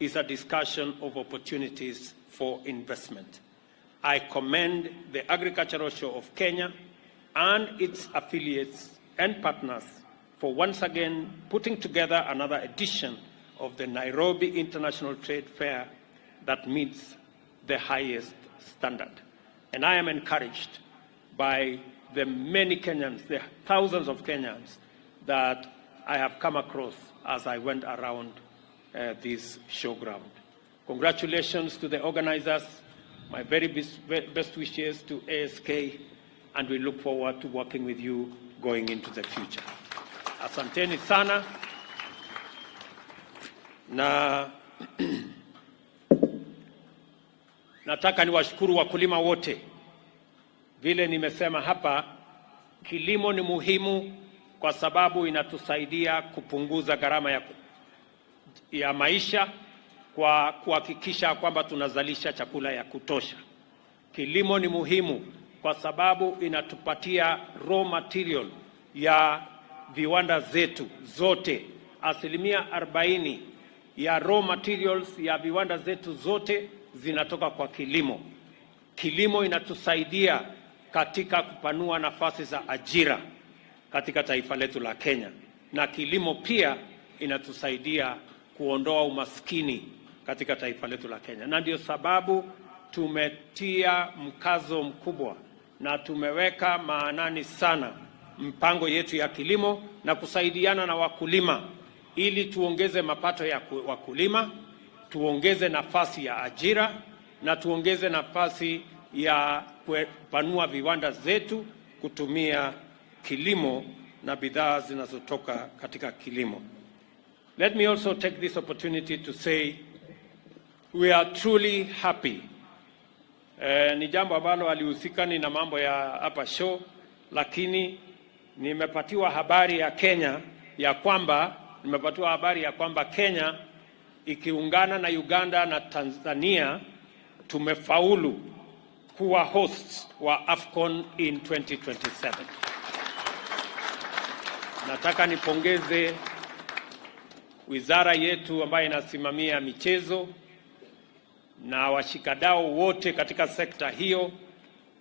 is a discussion of opportunities for investment. I commend the Agricultural Show of Kenya and its affiliates and partners for once again putting together another edition of the Nairobi International Trade Fair that meets the highest standard. And I am encouraged by the many Kenyans, the thousands of Kenyans that I have come across as I went around this showground. Congratulations to the organizers, my very best wishes to ASK, and we look forward to working with you going into the future. Asanteni sana. Na nataka niwashukuru wakulima wote. Vile nimesema hapa, kilimo ni muhimu kwa sababu inatusaidia kupunguza gharama ya maisha kwa kuhakikisha kwamba tunazalisha chakula ya kutosha. Kilimo ni muhimu kwa sababu inatupatia raw material ya viwanda zetu zote. 40% ya raw materials ya viwanda zetu zote zinatoka kwa kilimo. Kilimo inatusaidia katika kupanua nafasi za ajira katika taifa letu la Kenya. Na kilimo pia inatusaidia kuondoa umaskini katika taifa letu la Kenya. Na ndio sababu tumetia mkazo mkubwa na tumeweka maanani sana mpango yetu ya kilimo na kusaidiana na wakulima ili tuongeze mapato ya wakulima, tuongeze nafasi ya ajira na tuongeze nafasi ya kupanua viwanda zetu kutumia kilimo na bidhaa zinazotoka katika kilimo. Let me also take this opportunity to say we are truly happy. Ni jambo ambalo alihusika ni na mambo ya hapa show, lakini nimepatiwa habari ya kwamba Kenya ikiungana na Uganda na Tanzania tumefaulu kuwa host wa AFCON in 2027. Nataka nipongeze wizara yetu ambayo inasimamia michezo na washikadau wote katika sekta hiyo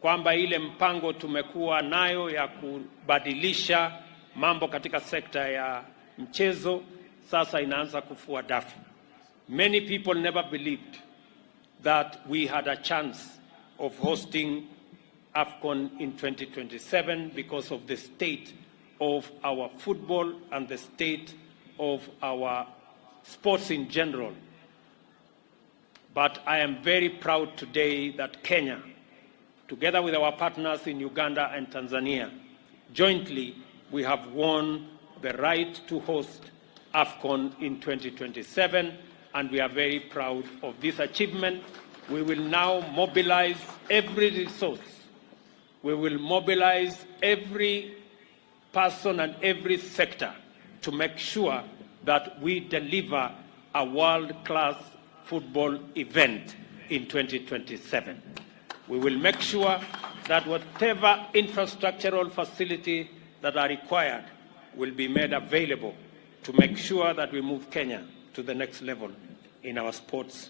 kwamba ile mpango tumekuwa nayo ya kubadilisha mambo katika sekta ya mchezo sasa inaanza kufua dafu. Many people never believed that we had a chance of hosting AFCON in 2027 because of the state of our football and the state of our sports in general. But I am very proud today that Kenya, together with our partners in Uganda and Tanzania, jointly we have won the right to host AFCON in 2027, and we are very proud of this achievement. We will now mobilize every resource. We will mobilize every person and every sector to make sure that we deliver a world-class football event in 2027. We will make sure that whatever infrastructural facility that are required will be made available to make sure that we move Kenya to the next level in our sports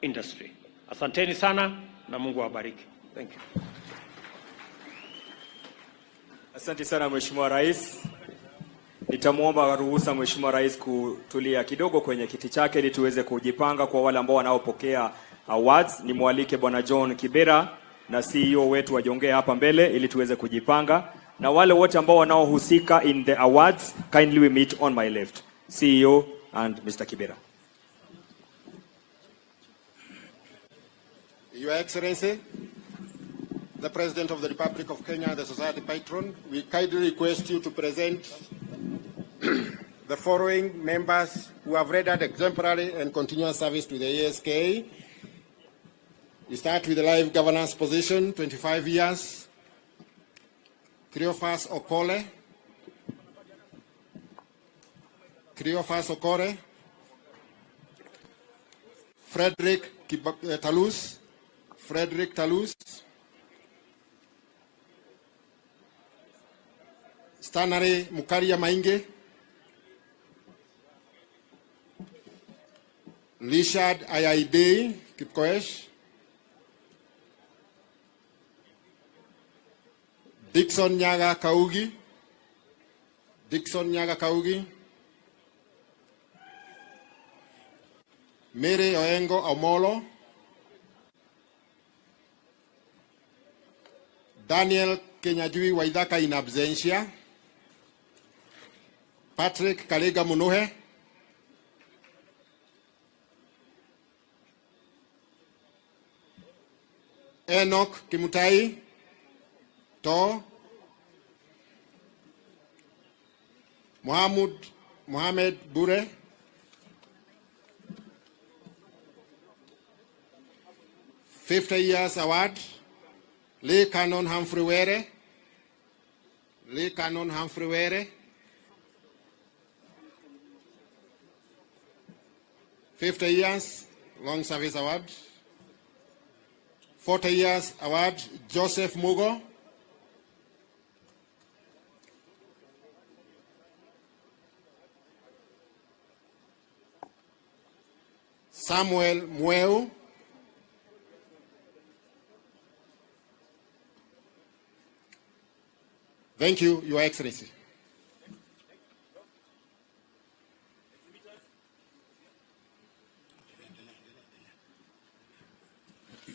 industry. Asanteni sana na Mungu awabariki. Thank you. Asante sana Mheshimiwa Rais. Nitamwomba ruhusa Mheshimiwa Rais kutulia kidogo kwenye kiti chake ili tuweze kujipanga kwa wale ambao wanaopokea awards. Nimwalike Bwana John Kibera na CEO wetu wajongee hapa mbele ili tuweze kujipanga. Na wale wote ambao wanaohusika in the awards, kindly we meet on my left. CEO and Mr. Kibera. Your Excellency, the President of the Republic of Kenya, the Society Patron, we kindly request you to present the following members who have rendered exemplary and continuous service to the ASK. We start with the live governance position, 25 years. Cleophas Okore. Frederick Talus. Stanare Mukaria Mainge. Richard Ayaide Kipkoesh. Dixon Nyaga Kaugi. Mere Oengo Omolo. Daniel Kenyajui Waidaka in absentia. Patrick Kalega Munuhe. Enoch Kimutai. Mohamed Bure. $50 years award. Lee Canon Humphrey Were. 50 years long service award. 40 years award, Joseph Mugo. Samuel Mweu. Thank you, Your Excellency.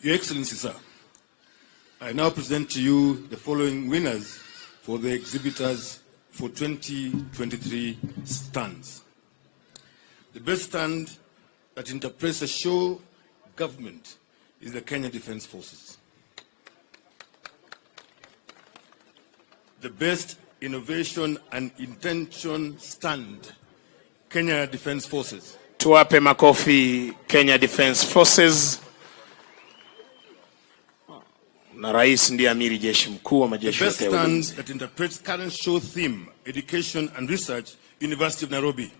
Your Excellency, sir, I now present to you the following winners for the exhibitors for 2023 stands. The best stand that interprets a show government is the Kenya Defence Forces. The best innovation and intention stand, Kenya Defence Forces. Tuwape makofi Kenya Defence Forces. Na rais ndiye amiri jeshi mkuu wa majeshi yote. The best stand that interprets current show theme, education and research, University of Nairobi.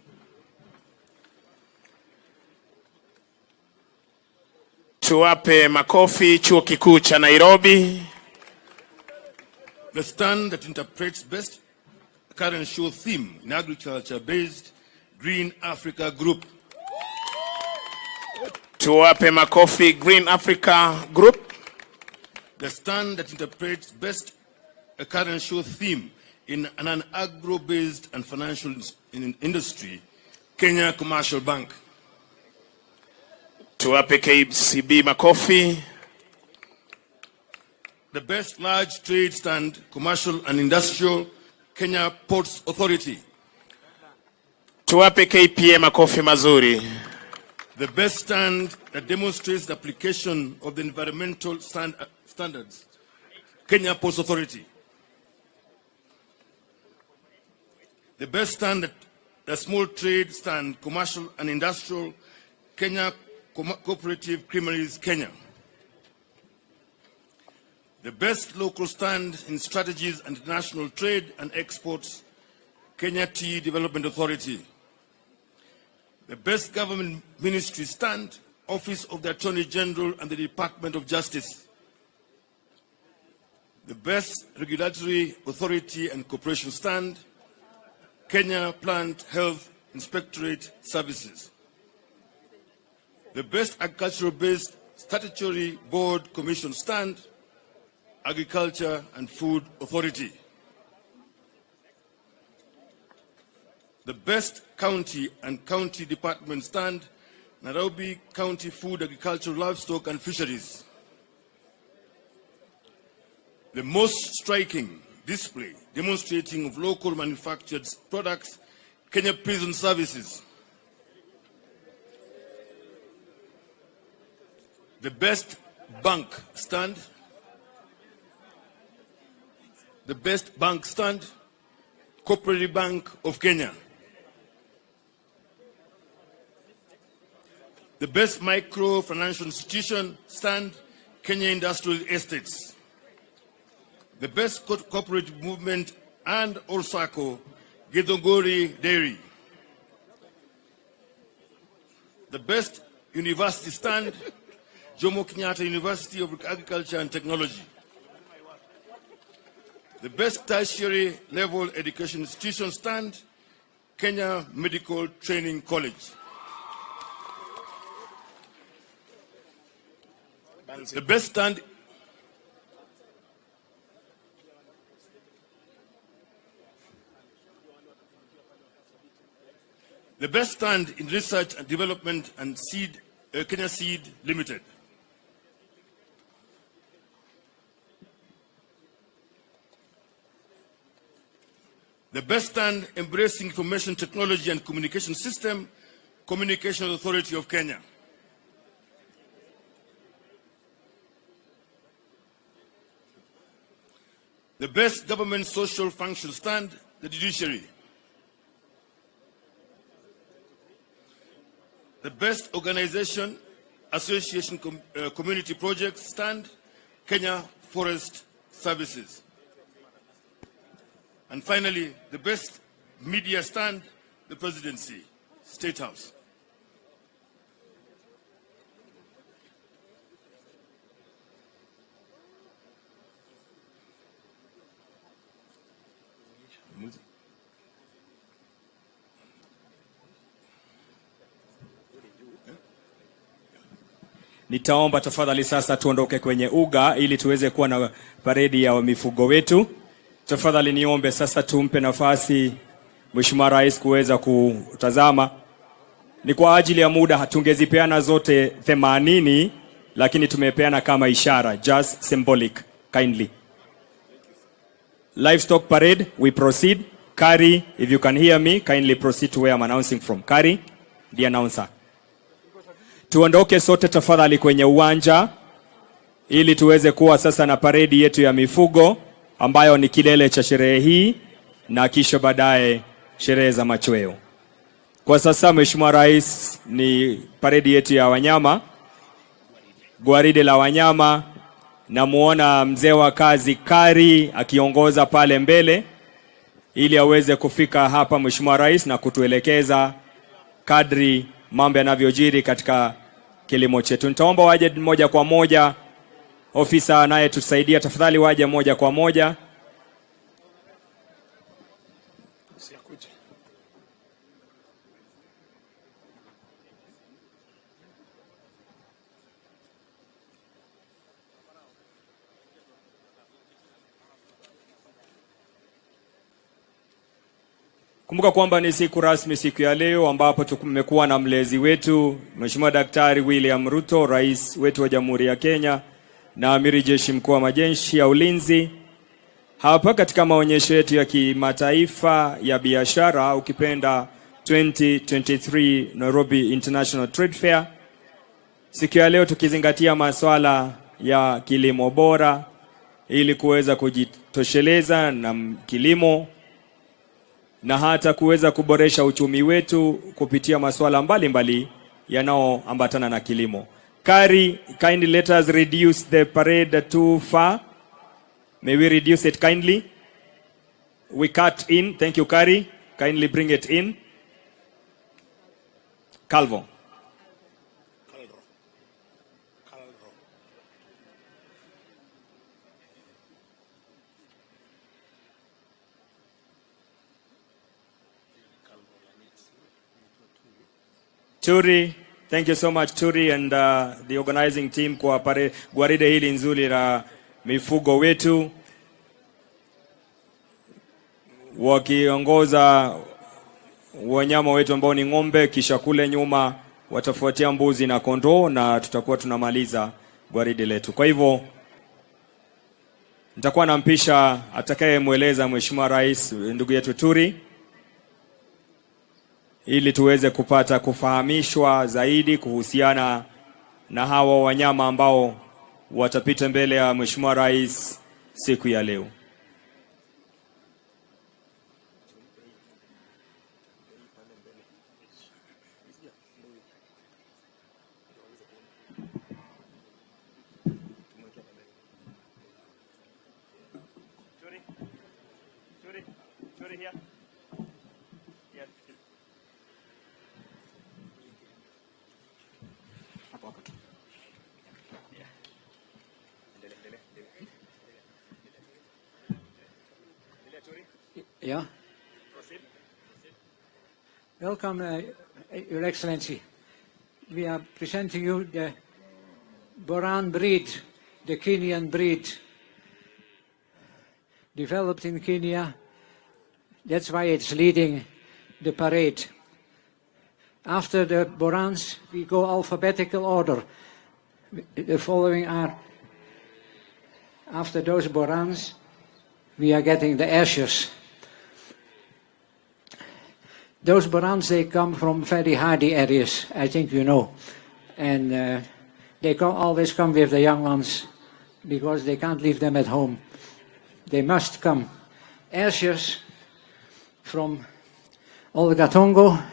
Tuwape makofi chuo kikuu cha Nairobi. The stand that interprets best current show theme in agriculture-based Green Africa Group. Tuwape makofi Green Africa Group. The stand that interprets best current show theme in an agro-based and financial industry, Kenya Commercial Bank. Tuwape KCB makofi. The best large trade stand, commercial and industrial, Kenya Ports Authority. Tuwape KPA makofi mazuri. The best stand that demonstrates the application of the environmental standards, Kenya Ports Authority. The best stand that the small trade stand, commercial and industrial, Kenya Cooperative Creameries, Kenya. The best local stand in strategies and international trade and exports, Kenya Tea Development Authority. The best government ministry stand, Office of the Attorney General and the Department of Justice. The best regulatory authority and cooperation stand, Kenya Plant Health Inspectorate Services. The best agricultural-based statutory board commission stand, Agriculture and Food Authority. The best county and county department stand, Nairobi County Food, Agriculture, Livestock and Fisheries. The most striking display demonstrating of local manufactured products, Kenya Prison Services. The best bank stand, the best bank stand, Cooperative Bank of Kenya. The best micro financial institution stand, Kenya Industrial Estates. The best cooperative movement and Osako, Githunguri Dairy. The best university stand, Jomo Kenyatta University of Agriculture and Technology. The best tertiary level education institution stand, Kenya Medical Training College. The best stand in research and development and seed, Kenya Seed Limited. The best stand embracing information technology and communication system, Communication Authority of Kenya. The best government social function stand, the judiciary. The best organization, association, community projects stand, Kenya Forest Services. And finally, the best media stand, the presidency, State House. Nitaomba tafadhali sasa tuondoke kwenye uga ili tuweze kuwa na paredi ya mifugo wetu. Tafadhali niombe sasa tumpe nafasi Mheshimiwa Rais kuweza kutazama. Ni kwa ajili ya muda hatungezipeana zote 80, lakini tumepeana kama ishara, just symbolic, kindly. Livestock parade, we proceed. Kari, if you can hear me, kindly proceed to where I'm announcing from. Kari, the announcer. Tuondoke sote tafadhali kwenye uwanja ili tuweze kuwa sasa na paredi yetu ya mifugo ambayo ni kilele cha sherehe hii na kisha baadaye sherehe za machweo. Kwa sasa Mheshimiwa Rais, ni paredi yetu ya wanyama, gwaride la wanyama. Namuona mzee wa kazi Kari akiongoza pale mbele ili aweze kufika hapa Mheshimiwa Rais na kutuelekeza kadri mambo yanavyojiri katika kilimo chetu. Nitaomba waje moja kwa moja, ofisa naye tusaidia tafadhali, waje moja kwa moja. Kumbuka kwamba ni siku rasmi, siku ya leo ambapo tumekuwa na mlezi wetu Mheshimiwa Daktari William Ruto, rais wetu wa Jamhuri ya Kenya na amiri jeshi mkuu wa majeshi ya ulinzi, hapa katika maonyesho yetu ya kimataifa ya biashara, ukipenda 2023 Nairobi International Trade Fair. Siku ya leo tukizingatia masuala ya kilimo bora ili kuweza kujitosheleza na kilimo na hata kuweza kuboresha uchumi wetu kupitia masuala mbalimbali yanayoambatana na kilimo. Kari, kindly let us reduce the parade too far. May we reduce it kindly? We cut in. Thank you, Kari. Kindly bring it in. Calvo. Turi, thank you so much Turi and the organizing team kwa gwaride hili nzuri la mifugo wetu, wakiongoza wanyama wetu ambao ni ng'ombe, kisha kule nyuma watafuatia mbuzi na kondoo, na tutakuwa tunamaliza gwaride letu. Kwa hivyo nitakuwa nampisha atakayemweleza Mheshimiwa Rais ndugu yetu Turi ili tuweze kupata kufahamishwa zaidi kuhusiana na hawa wanyama ambao watapita mbele ya Mheshimiwa Rais siku ya leo. Yeah. Welcome, Your Excellency. We are presenting you the Boran breed, the Kenyan breed, developed in Kenya. That's why it's leading the parade. After the Borans, we go alphabetical order. The following are, after those Borans, we are getting the Ashers. Those Borans, they come from very hardy areas, I think you know. And they always come with the young ones because they can't leave them at home. They must come. Ashers from Olgatongo,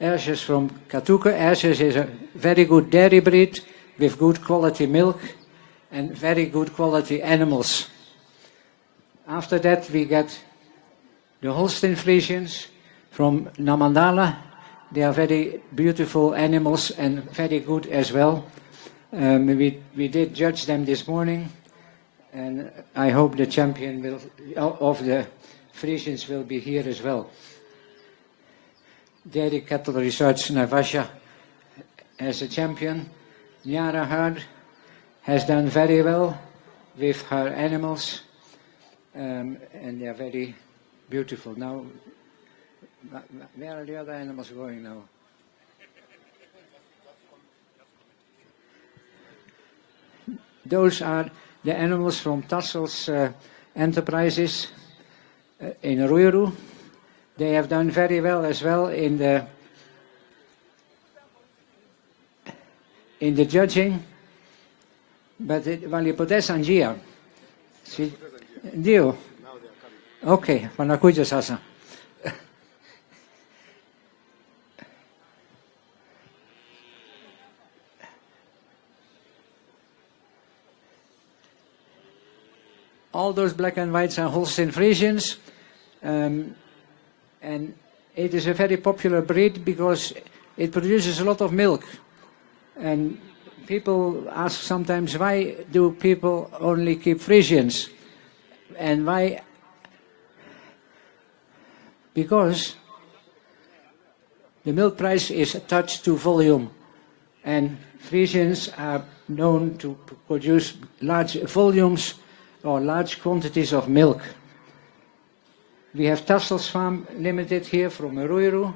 Ashers from Katuka. Ashers is a very good dairy breed with good quality milk and very good quality animals. After that, we get the Holstein Friesians from Namandala. They are very beautiful animals and very good as well. We did judge them this morning, and I hope the champion of the Friesians will be here as well. Dairy Cattle Research Navasha as a champion. Nyara Herd has done very well with her animals, and they are very beautiful. Now, where are the other animals going now? Those are the animals from Tassel's enterprises in Ruto. They have done very well as well in the judging. But voglio poter sangia. Dio. Ok, panakuja sasa. All those black and whites are Holstein Friesians, and it is a very popular breed because it produces a lot of milk. And people ask sometimes, why do people only keep Friesians? And why? Because the milk price is attached to volume, and Friesians are known to produce large volumes or large quantities of milk. We have Tassels Farm Limited here from Ruto.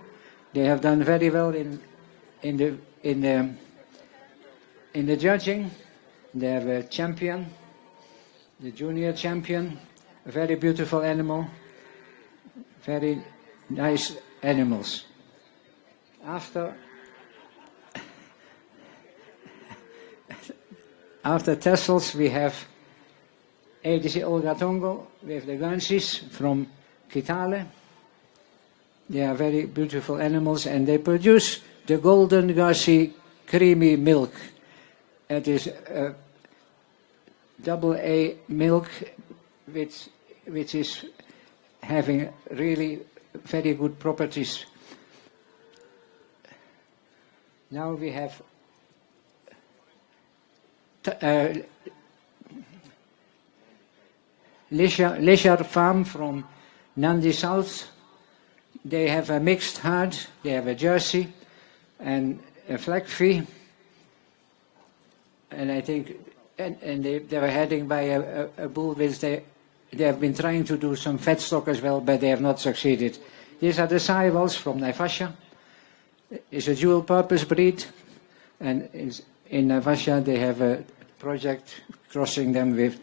They have done very well in the judging. They have a champion, the junior champion, a very beautiful animal, very nice animals. After Tassels, we have ADC Olgatongo. We have the Guernseys from Kitale. They are very beautiful animals, and they produce the golden Guernsey creamy milk. It is AA milk, which is having really very good properties. Now we have Leisure Farm from Nandi South. They have a mixed herd, they have a Jersey and a flag fee. And I think, and they were heading by a bull which they have been trying to do some fat stock as well, but they have not succeeded. These are the Sahiwals from Naivasha. It's a dual purpose breed, and in Naivasha they have a project crossing them with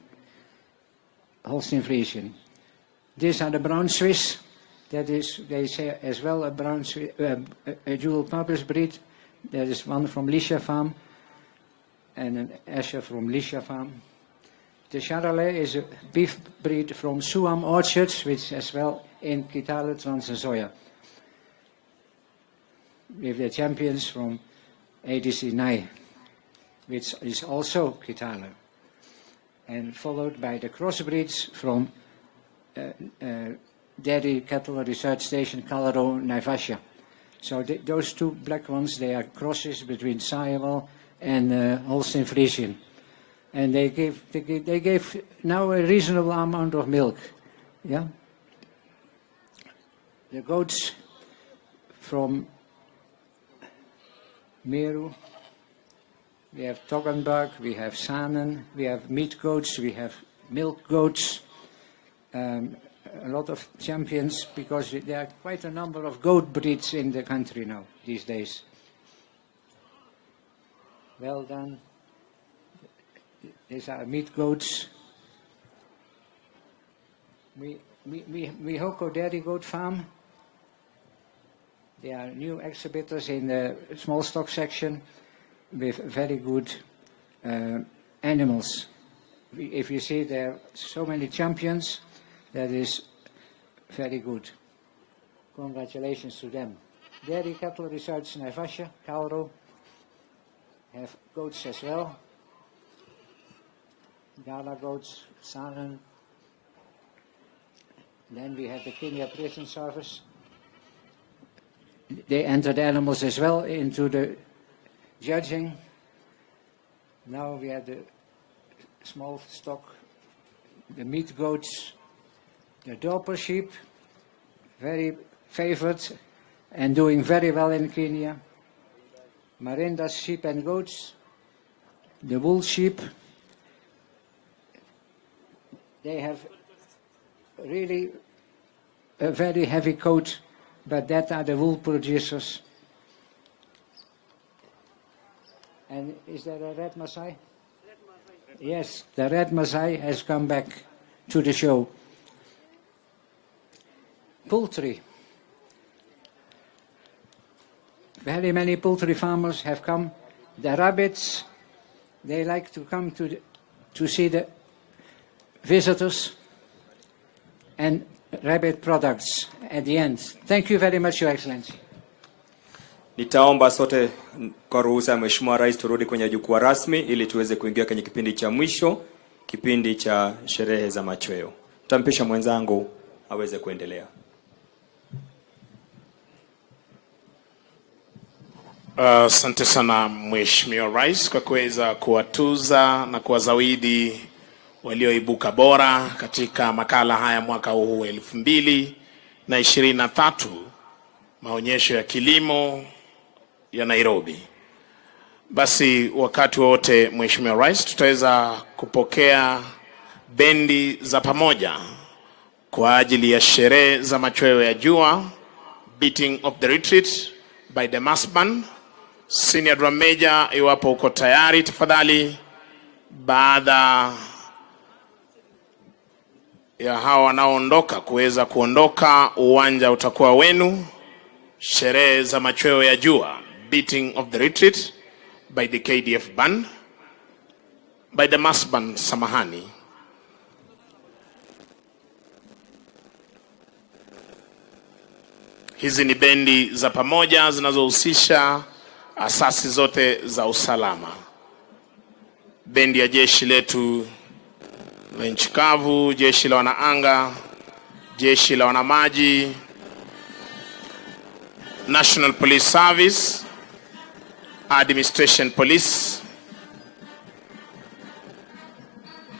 Holstein Friesian. These are the brown Swiss. That is, they say as well, a brown a dual purpose breed. There is one from Lisha Farm and an Asher from Lisha Farm. The Charolais is a beef breed from Suam Orchards, which as well in Kitale, Trans-Nzoia. We have the champions from ADC Nai, which is also Kitale, and followed by the crossbreeds from Dairy Cattle Research Station, Calero, Naivasha. So those two black ones, they are crosses between Sahiwal and Holstein Friesian. And they gave now a reasonable amount of milk. Yeah. The goats from Meru, we have Toggenburg, we have Sanen, we have meat goats, we have milk goats, a lot of champions, because there are quite a number of goat breeds in the country now, these days. Well done. These are meat goats. Mihoko Dairy Goat Farm. They are new exhibitors in the small stock section with very good animals. If you see there are so many champions, that is very good. Congratulations to them. Dairy Cattle Research Naivasha, Calero, have goats as well. Gala goats, Sanen. Then we have the Kenya Prison Service. They entered animals as well into the judging. Now we have the small stock, the meat goats, the Dorper sheep, very favored and doing very well in Kenya. Marinda's sheep and goats, the wool sheep. They have really a very heavy coat, but that are the wool producers. And is there a red Maasai? Yes, the red Maasai has come back to the show. Poultry. Very many poultry farmers have come. The rabbits, they like to come to see the visitors, and rabbit products at the end. Thank you very much, Your Excellency. Nitaomba sote kwa ruhusa ya Mheshimiwa Rais turudi kwenye jukwaa rasmi ili tuweze kuingia kwenye kipindi cha mwisho, kipindi cha sherehe za machweo. Tampisha mwenzangu aweze kuendelea. Asante sana Mheshimiwa Rais kwa kuweza kuwatuza na kuwazawidi walioibuka bora katika makala haya mwaka huu 2023, maonyesho ya kilimo ya Nairobi. Basi wakati wote Mheshimiwa Rais tutaweza kupokea bendi za pamoja kwa ajili ya sherehe za machweo ya jua, beating of the retreat by the mass band. Senior Drum Major, iwapo uko tayari tafadhali. Baada ya hawa wanaoondoka kuweza kuondoka, uwanja utakuwa wenu. Sherehe za machweo ya jua, beating of the retreat by the KDF band, by the mass band, samahani. Hizi ni bendi za pamoja zinazohusisha asasi zote za usalama. Bendi ya jeshi letu la nchi kavu, jeshi la wanaanga, jeshi la wanamaji, National Police Service, Administration Police,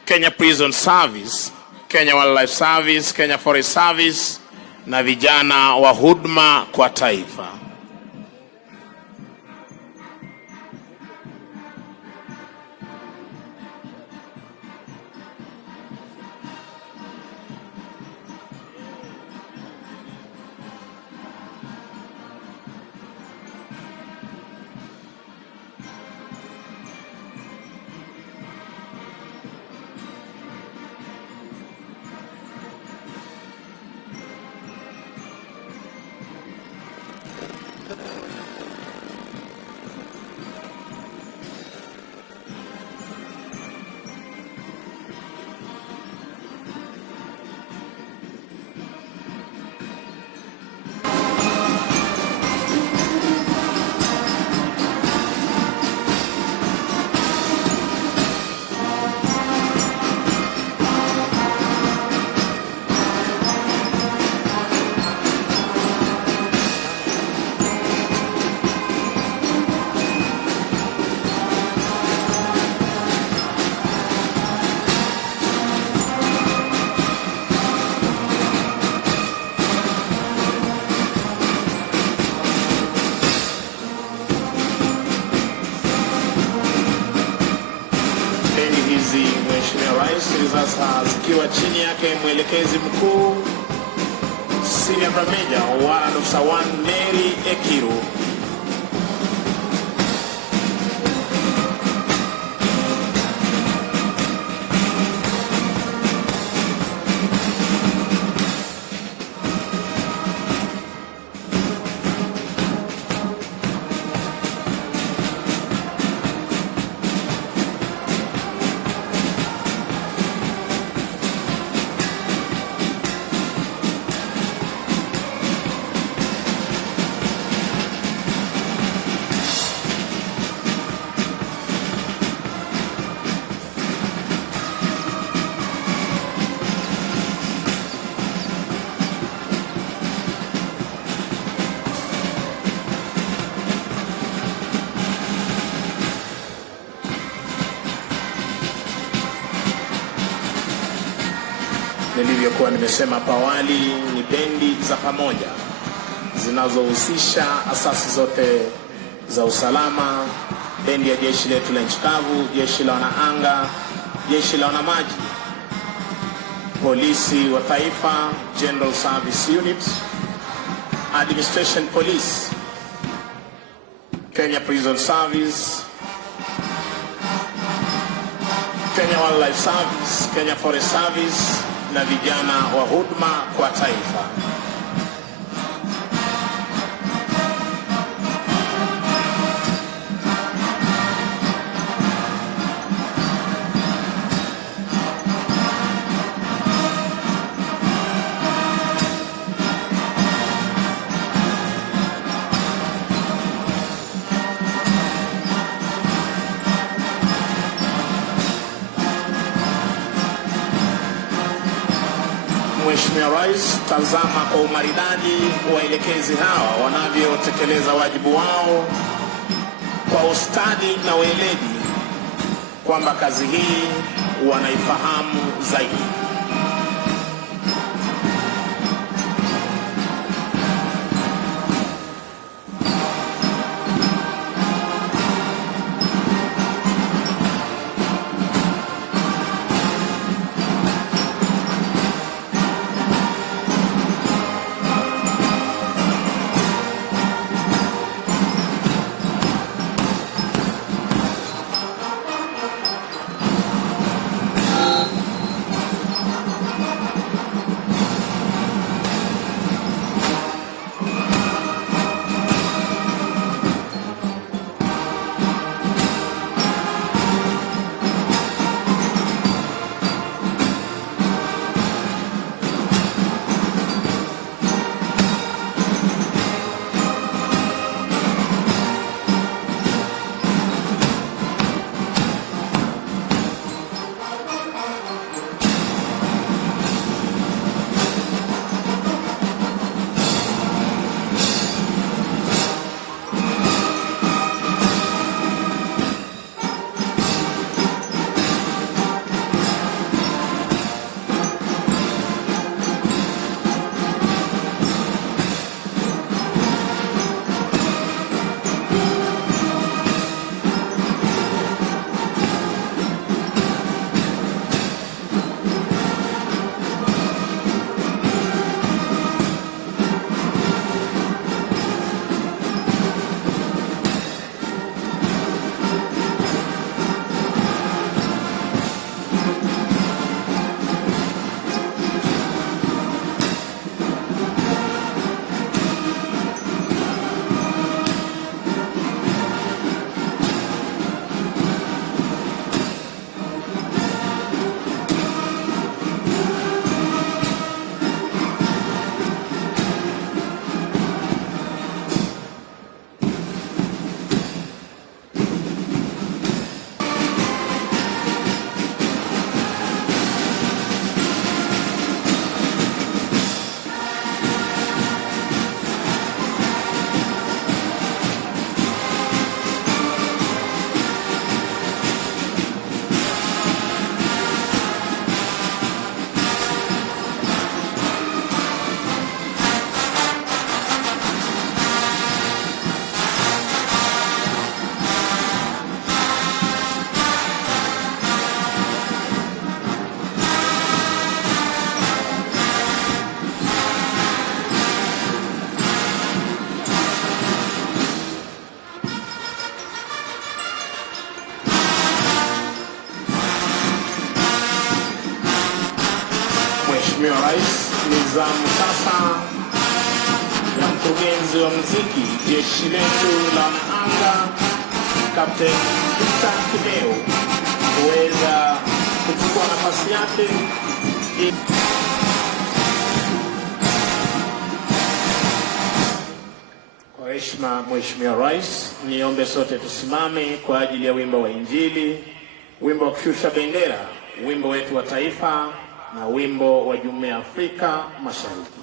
Kenya Prison Service, Kenya Wildlife Service, Kenya Forest Service na vijana wa huduma kwa taifa. Sasa zikiwa chini yake mwelekezi mkuu Senior Drum Major Warrant Officer 1 Mary Ekiru. Nilivyokuwa nimesema hapo awali, ni bendi za pamoja zinazohusisha asasi zote za usalama, bendi ya jeshi letu la nchi kavu, jeshi la wanaanga, jeshi la wanamaji, polisi wa taifa, General Service Unit, Administration Police, Kenya Prison Service, Kenya Wildlife Service, Kenya Forest Service, na vijana wa huduma kwa taifa. Mheshimiwa Rais, tazama kwa umaridadi waelekezi hawa wanavyotekeleza wajibu wao kwa ustadi na weledi, kwamba kazi hii wanaifahamu zaidi. Mheshimiwa Rais, ni zamu sasa ya mkurugenzi wa muziki jeshi letu la anga Captain Peter Kideo kuweza kuchukua nafasi yake. Kwa heshima Mheshimiwa Rais, niombe sote tusimame kwa ajili ya wimbo wa Injili, wimbo wa kushusha bendera, wimbo wetu wa taifa na wimbo wa Jumuiya ya Afrika Mashariki.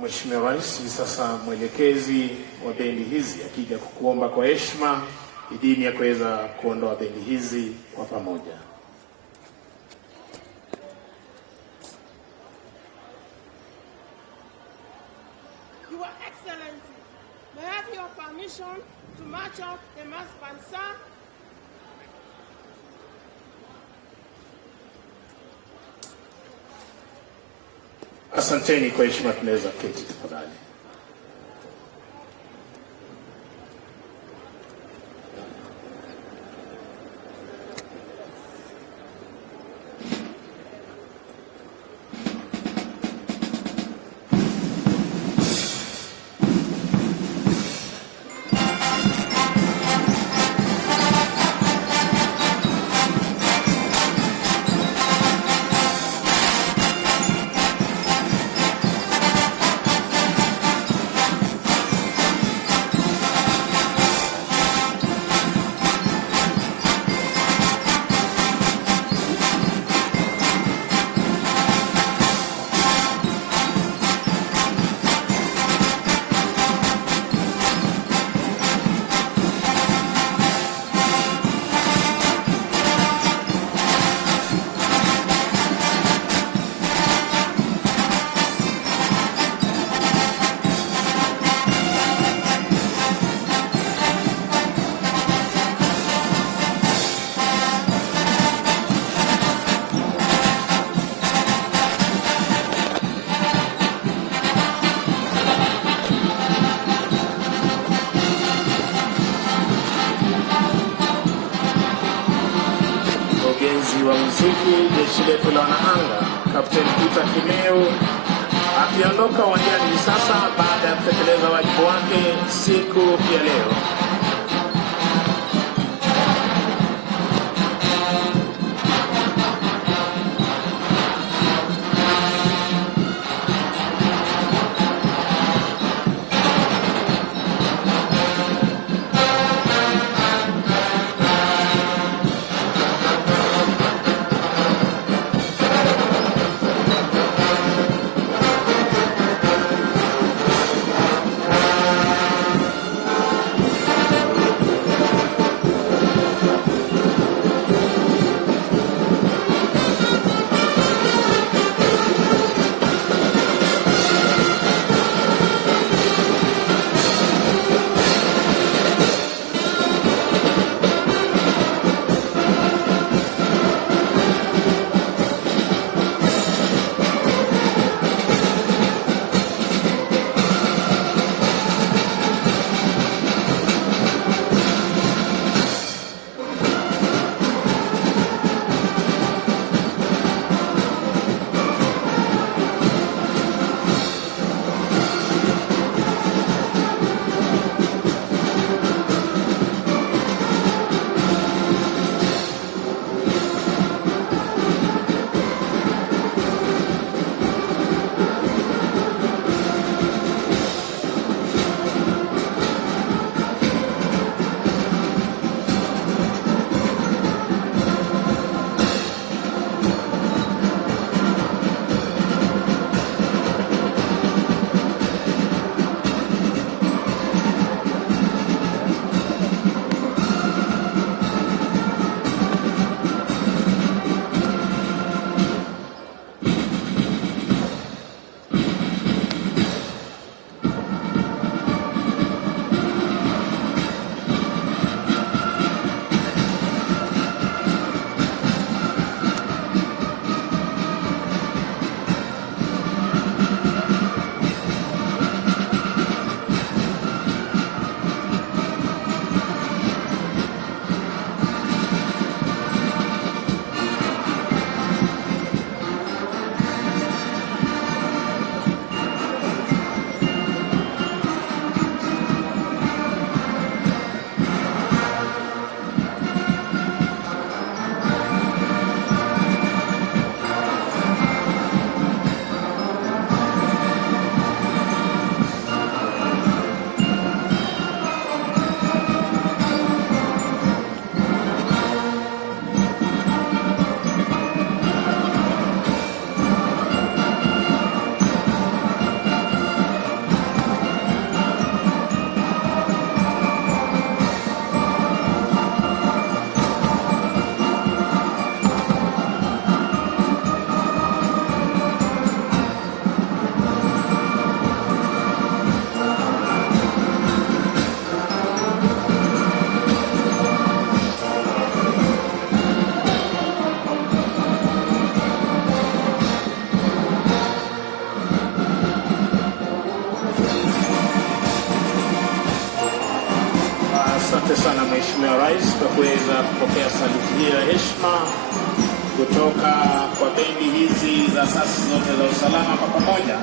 Mheshimiwa Rais, sasa mwelekezi wa bendi hizi akija kukuomba kwa heshima idhini ya kuweza kuondoa bendi hizi kwa pamoja. Your Excellency, may I have your permission to march off the mass pansa? Asanteni kwa heshima, tunaweza keti tafadhali. Wa muziki jeshi letu la wanaanga Kapteni Peter Kimeu akiondoka uwanjani hivi sasa baada ya kutekeleza wajibu wake siku ya leo. sana Mheshimiwa Rais kwa kuweza kupokea saluti hii ya heshima kutoka kwa bendi hizi za asasi zote za usalama kwa pamoja.